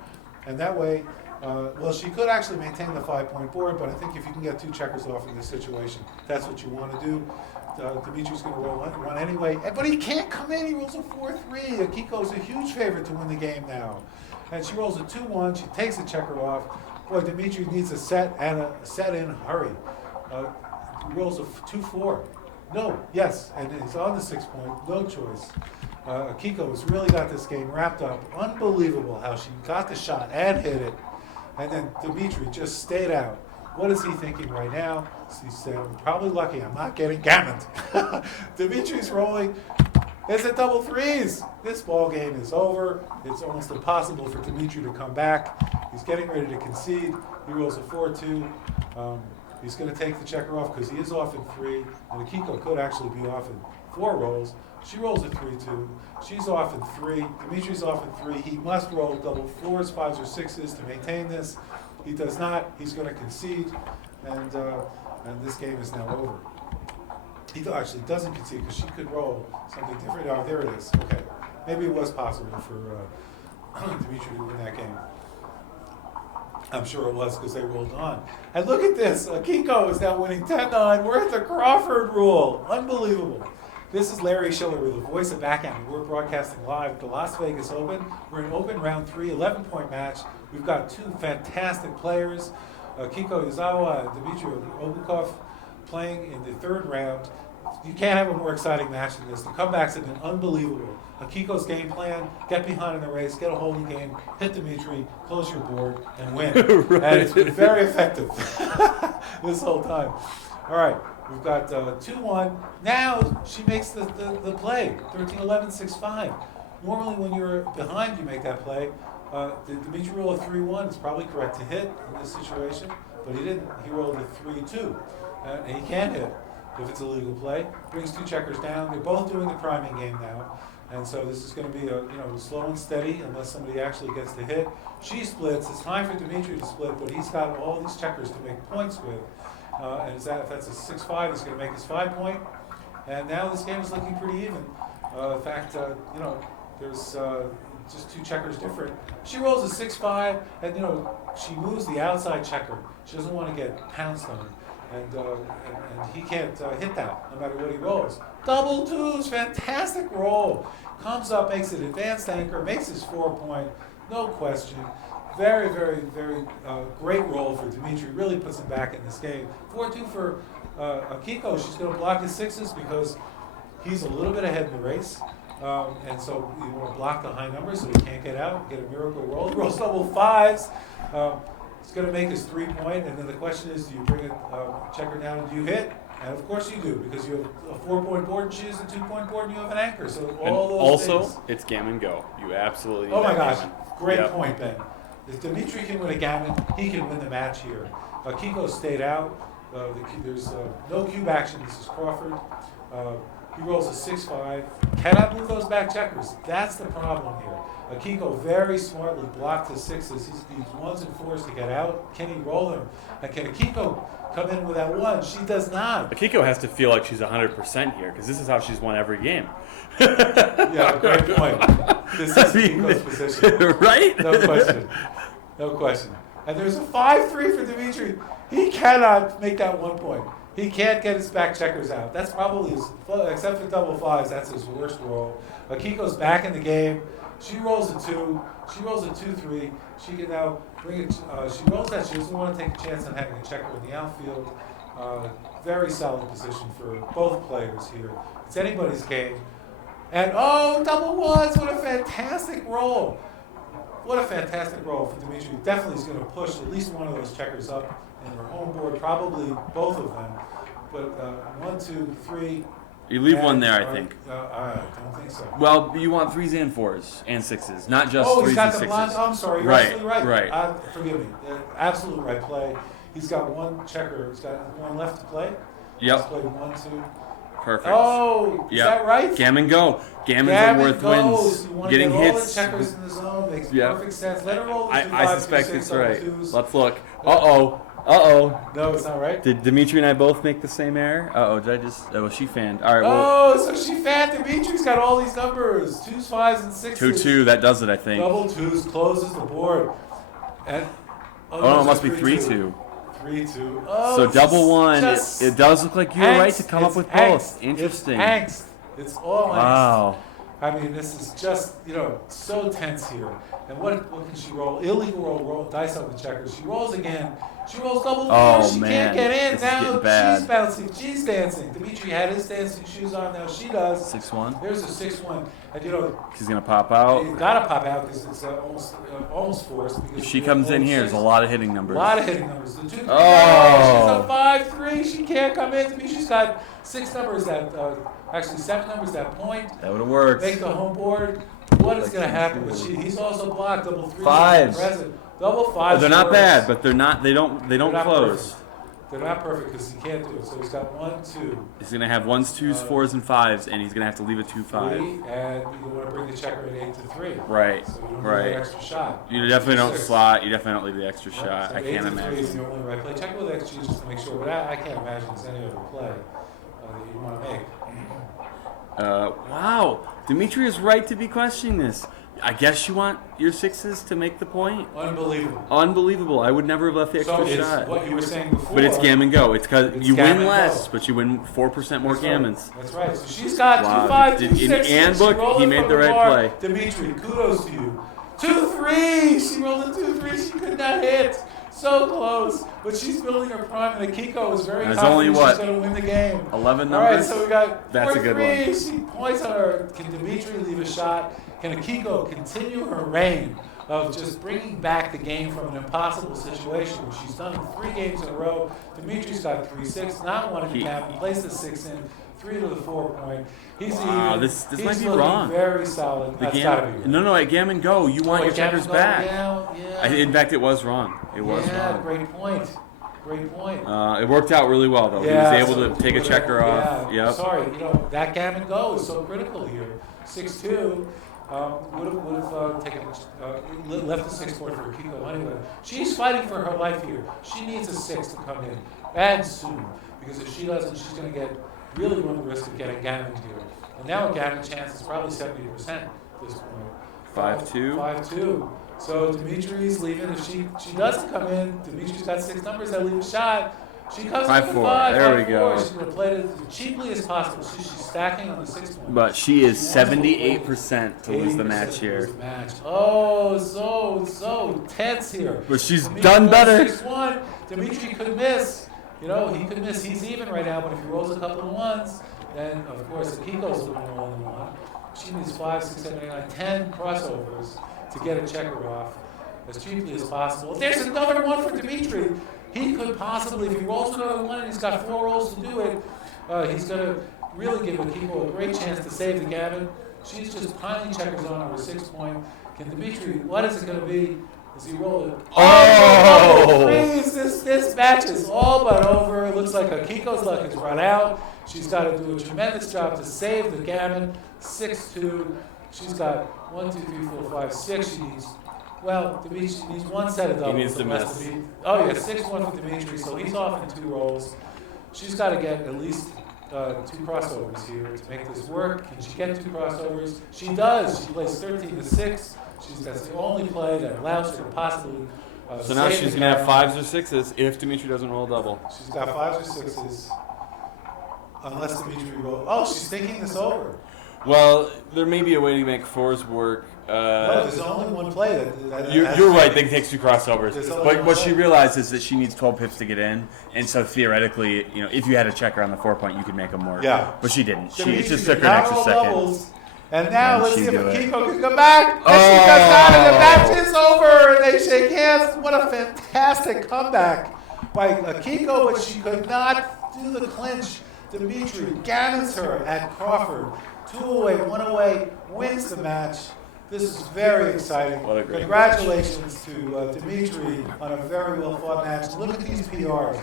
And that way, well, she could actually maintain the 5-point board, but I think if you can get 2 checkers off in this situation, that's what you want to do. Dmitri's going to roll 1 anyway, but he can't come in. He rolls a 4-3. Akiko's a huge favorite to win the game now. And she rolls a 2-1. She takes the checker off. Boy, Dmitri needs a set and a set-in hurry. He rolls a 2-4. No, yes, and it's on the 6 point. No choice. Akiko has really got this game wrapped up. Unbelievable how she got the shot and hit it. And then Dmitri just stayed out. What is he thinking right now? He's saying, I'm probably lucky I'm not getting gammoned. Dmitri's rolling. It's a double 3s. This ball game is over. It's almost impossible for Dmitri to come back. He's getting ready to concede. He rolls a 4-2. He's going to take the checker off because he is off in 3. And Akiko could actually be off in 4 rolls. She rolls a 3-2. She's off in 3. Dmitri's off in 3. He must roll double 4s, 5s, or 6s to maintain this. He does not. He's going to concede, and this game is now over. He actually doesn't concede because she could roll something different. Oh, there it is. Okay. Maybe it was possible for Dmitri to win that game. I'm sure it was because they rolled on. And look at this. Akiko is now winning 10-9. We're at the Crawford rule. Unbelievable. This is Larry Shiller with the voice of Backgammon. We're broadcasting live at the Las Vegas Open. We're in open round 3, 11-point match. We've got 2 fantastic players, Akiko Yazawa and Dmitri Obukhov, playing in the 3rd round. You can't have a more exciting match than this. The comebacks have been unbelievable. Akiko's game plan, get behind in the race, get a holding game, hit Dmitri, close your board, and win. Right. And it's been very effective this whole time. All right. We've got 2-1. Now she makes the play, 13-11, 6-5. Normally when you're behind, you make that play. The Dmitri roll of 3-1 is probably correct to hit in this situation, but he didn't. He rolled a 3-2, and he can hit if it's a legal play. Brings 2 checkers down. They're both doing the priming game now, and so this is going to be a slow and steady unless somebody actually gets to hit. She splits. It's time for Dmitri to split, but he's got all these checkers to make points with. And if that's a 6-5, he's going to make his 5-point. And now this game is looking pretty even. In fact, there's just 2 checkers different. She rolls a 6-5, and she moves the outside checker. She doesn't want to get pounced on, and he can't hit that no matter what he rolls. Double 2s, fantastic roll. Comes up, makes an advanced anchor, makes his 4-point, no question. Very, very, very great roll for Dmitri. Really puts him back in this game. 4-2 for Akiko. She's going to block his 6s because he's a little bit ahead in the race. And so you want to block the high numbers so he can't get out, get a miracle roll. He rolls double 5s. It's going to make his 3-point. And then the question is, do you bring a checker down and do you hit? And of course you do, because you have a 4-point board and she has a 2-point board and you have an anchor. So all those things. It's gammon go. You absolutely Oh my gosh, gammon. great point, Ben. If Dmitri can win a gammon, he can win the match here. Akiko stayed out. There's no cube action. This is Crawford. He rolls a 6-5. Cannot move those back checkers. That's the problem here. Akiko very smartly blocked his 6s. He needs 1s and 4s to get out. Can he roll them? And can Akiko come in with that 1? She does not. Akiko has to feel like she's 100% here because this is how she's won every game. Yeah, great point. This is Akiko's position. Right? No question. No question. And there's a 5-3 for Dmitri. He cannot make that 1 point. He can't get his back checkers out. That's probably his, except for double 5s, that's his worst roll. Akiko's back in the game. She rolls a 2. She rolls a 2-3. She can now bring it. She rolls that. She doesn't want to take a chance on having a checker in the outfield. Very solid position for both players here. It's anybody's game. And oh, double ones! What a fantastic roll! What a fantastic roll for Dmitri. Definitely is going to push at least one of those checkers up in their home board, probably both of them. But 1, 2, 3. You leave one there, I think. I don't think so. Well, you want 3s and 4s and 6s, not just 3s he's got and the 6s. blind. Oh, I'm sorry. You're Right, absolutely right. right. Forgive me. Absolute right play. He's got one checker. He's got one left to play. Yep. He's played 1, 2. Perfect. Oh, is that right? Gammon go. Gammons are Gammon worth goes. wins. You want Getting to get all hits. the checkers in the zone makes Yeah. perfect sense. Let her roll the 2, 5, I 3, suspect 6, it's double right. twos. Let's look. Uh-oh. No, it's not right. Did Dmitri and I both make the same error? Uh-oh, did I just... Oh, she fanned. All right, well... Oh, so she fat. Dimitri's got all these numbers. 2s, 5s, and 6s. 2-2, that does it, I think. Double 2s closes the board. And, Oh, no, it it's must be 3-2. 3-2. 3-2. Oh, So it's double one. just It does look like you're angst. right to come up It's with angst. both. Interesting. It's angst. It's all angst. Wow. I mean, this is just, so tense here. And what can she roll? Illegal roll dice on the checkers. She rolls again. She rolls double 4. Oh, She man. can't get in. This is Now getting bad. she's bouncing. She's dancing. Dmitri had his dancing shoes on. Now she does. 6-1. There's a 6-1. And She's going to pop out. you got to pop out because it's almost forced. Because If she comes in here, there's a lot of hitting numbers. A lot of hitting numbers. The 2, 3, Oh. she's a 5-3. She can't come in. Dimitri's got 6 numbers that, actually 7 numbers that point. That would have worked. Make the home board. What is going to happen? But he's also blocked double 3s. Fives. Present. Double 5s. They're not works. bad, but they're not. They don't not close. perfect. They're not perfect because he can't do it. So he's got 1, 2, He's going to have 1s, 2s, 4s, and 5s, and he's going to have to leave a 2-5. 3, and you want to bring the checker at 8 to 3. Right, So you don't right. need an extra shot. You definitely don't 6. slot. You definitely don't leave the extra Right, shot. so I 8 can't to 3 is imagine. the only right play. Check with XG just to make sure, but I can't imagine there's any other play that you want to make. Wow. Dmitri is right to be questioning this. I guess you want your 6s to make the point? Unbelievable. Unbelievable. I would never have left the extra So it's shot. what you were saying before. But it's gammon go. It's because It's you win gammon less, go. but you win 4% more That's right. gammons. That's right. So she's got Wow. 2, 5, Did- 2, 6. and She look, rolled he it made from the right bar. play. Dimitri, kudos to you. 2, 3. She rolled a 2, 3. She could not hit. So close. But she's building her prime, and Akiko is very There's confident only what? she's going to win the game. 11 All right, numbers? so we got That's a good 4-3. one. She points on her. Can Dmitri leave a shot? Can Akiko continue her reign of just bringing back the game from an impossible situation, which she's done in 3 games in a row? Dimitri's got 3-6, not one in the cap. He placed the 6 in, 3 to the 4 point. He's Wow, even. this He's might be looking wrong. Very solid. The That's got to be right. No, at gammon go. You want your checkers back. Yeah. In fact, it was wrong. It was Yeah, wrong. great point. Great point. It worked out really well, though. Yeah, he was able so to take a checker off. Yeah, Yep. sorry, that gammon go is so critical here. 6-2 would have taken left the 6 point for Akiko anyway. She's fighting for her life here. She needs a 6 to come in, and soon, because if she doesn't, she's going to get really run the risk of getting gammon here. And now a gammon chance is probably 70% at this point. 5-2. 5-2. So Dimitri's leaving. If she doesn't come in, Dimitri's got 6 numbers that leave a shot. She comes in with 5-4. 5. There we 5-4. go. She's going to play it as cheaply as possible. She's stacking on the 6 point. But she is 78% to lose the 80% match to lose here. the match. Oh, so tense here. But she's Dimitri done goes better. 6-1. Dimitri could miss. He could miss. He's even right now, but if he rolls a couple of 1s, then of course Akiko's looking to roll in 1. She needs 5, 6, 7, 8, 9, 10 crossovers to get a checker off as cheaply as possible. If there's another 1 for Dmitri, he could possibly, if he rolls another 1 and he's got 4 rolls to do it, he's going to really give Akiko a great chance to save the gammon. She's just piling checkers on her 6 point. Can Dmitri, what is it going to be? Is he rolling? Oh! Freeze! This match is all but over. It looks like Akiko's luck has run out. She's got to do a tremendous job to save the gammon. 6-2. She's got 1, 2, 3, 4, 5, 6. She needs, Dmitri needs 1 set of doubles. needs to The rest miss. of it- Oh yeah, 6-1 for Dmitri. So he's off in 2 rolls. She's got to get at least 2 crossovers here to make this work. Can she get 2 crossovers? She does. She plays 13-6. That's the only play that allows her to possibly. So now save she's the going to have gammon. 5s or 6s if Dmitri doesn't roll a double. She's got 5s or 6s. Unless Dmitri rolls. Oh, she's thinking this over. Well, there may be a way to make fours work. No, there's only one play that You're right. They takes 2 crossovers, There's only but one what she play. realized is that she needs 12 pips to get in, and so theoretically, if you had a checker on the 4-point, you could make them work. Yeah. But she didn't. She Dimitri it just took her did an not extra roll second. doubles. And now And let's she see if do it. Akiko can come back. And she does not, and the match is over. And they shake hands. What a fantastic comeback by Akiko, but she could not do the clinch. Dmitri gammons her at Crawford. 2 away, 1 away, wins the match. This is very exciting. What a great Congratulations to Dmitri on a very well fought match. Look at these PRs.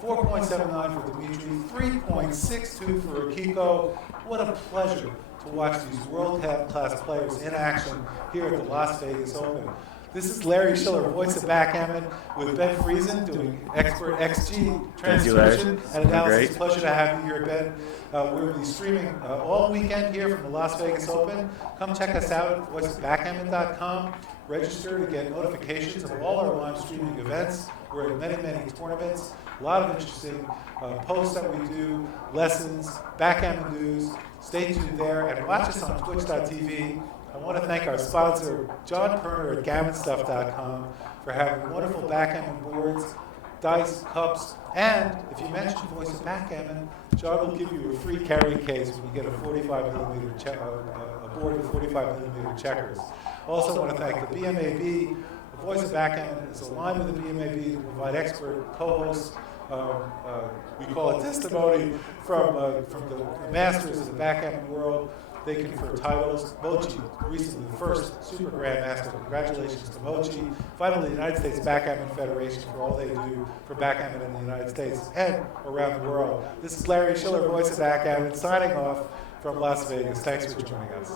4.79 for Dmitri, 3.62 for Akiko. What a pleasure to watch these world-class players in action here at the Las Vegas Open. This is Larry Shiller, voice of Backgammon, with Ben Friesen doing expert XG Thank you, Larry. transcription and analysis. Great. It's a pleasure to have you here, Ben. We'll be streaming all weekend here from the Las Vegas Open. Come check us out at voiceofbackgammon.com. Register to get notifications of all our live streaming events. We're at many, many tournaments. A lot of interesting posts that we do, lessons, backgammon news. Stay tuned there and watch us on twitch.tv. I want to thank our sponsor, John Perner at gammonstuff.com, for having wonderful backgammon boards, dice, cups, and if you mention Voice of Backgammon, John will give you a free carry case when you get a 45mm a board with 45mm checkers. Also want to thank the BMAB. The Voice of Backgammon is aligned with the BMAB to provide expert co-hosts. We call it testimony from the masters of the backgammon world. They confer titles. Mochi, recently the first Super Grandmaster. Congratulations to Mochi. Finally, the United States Backgammon Federation for all they do for backgammon in the United States and around the world. This is Larry Shiller, voice of Backgammon, signing off from Las Vegas. Thanks for joining us.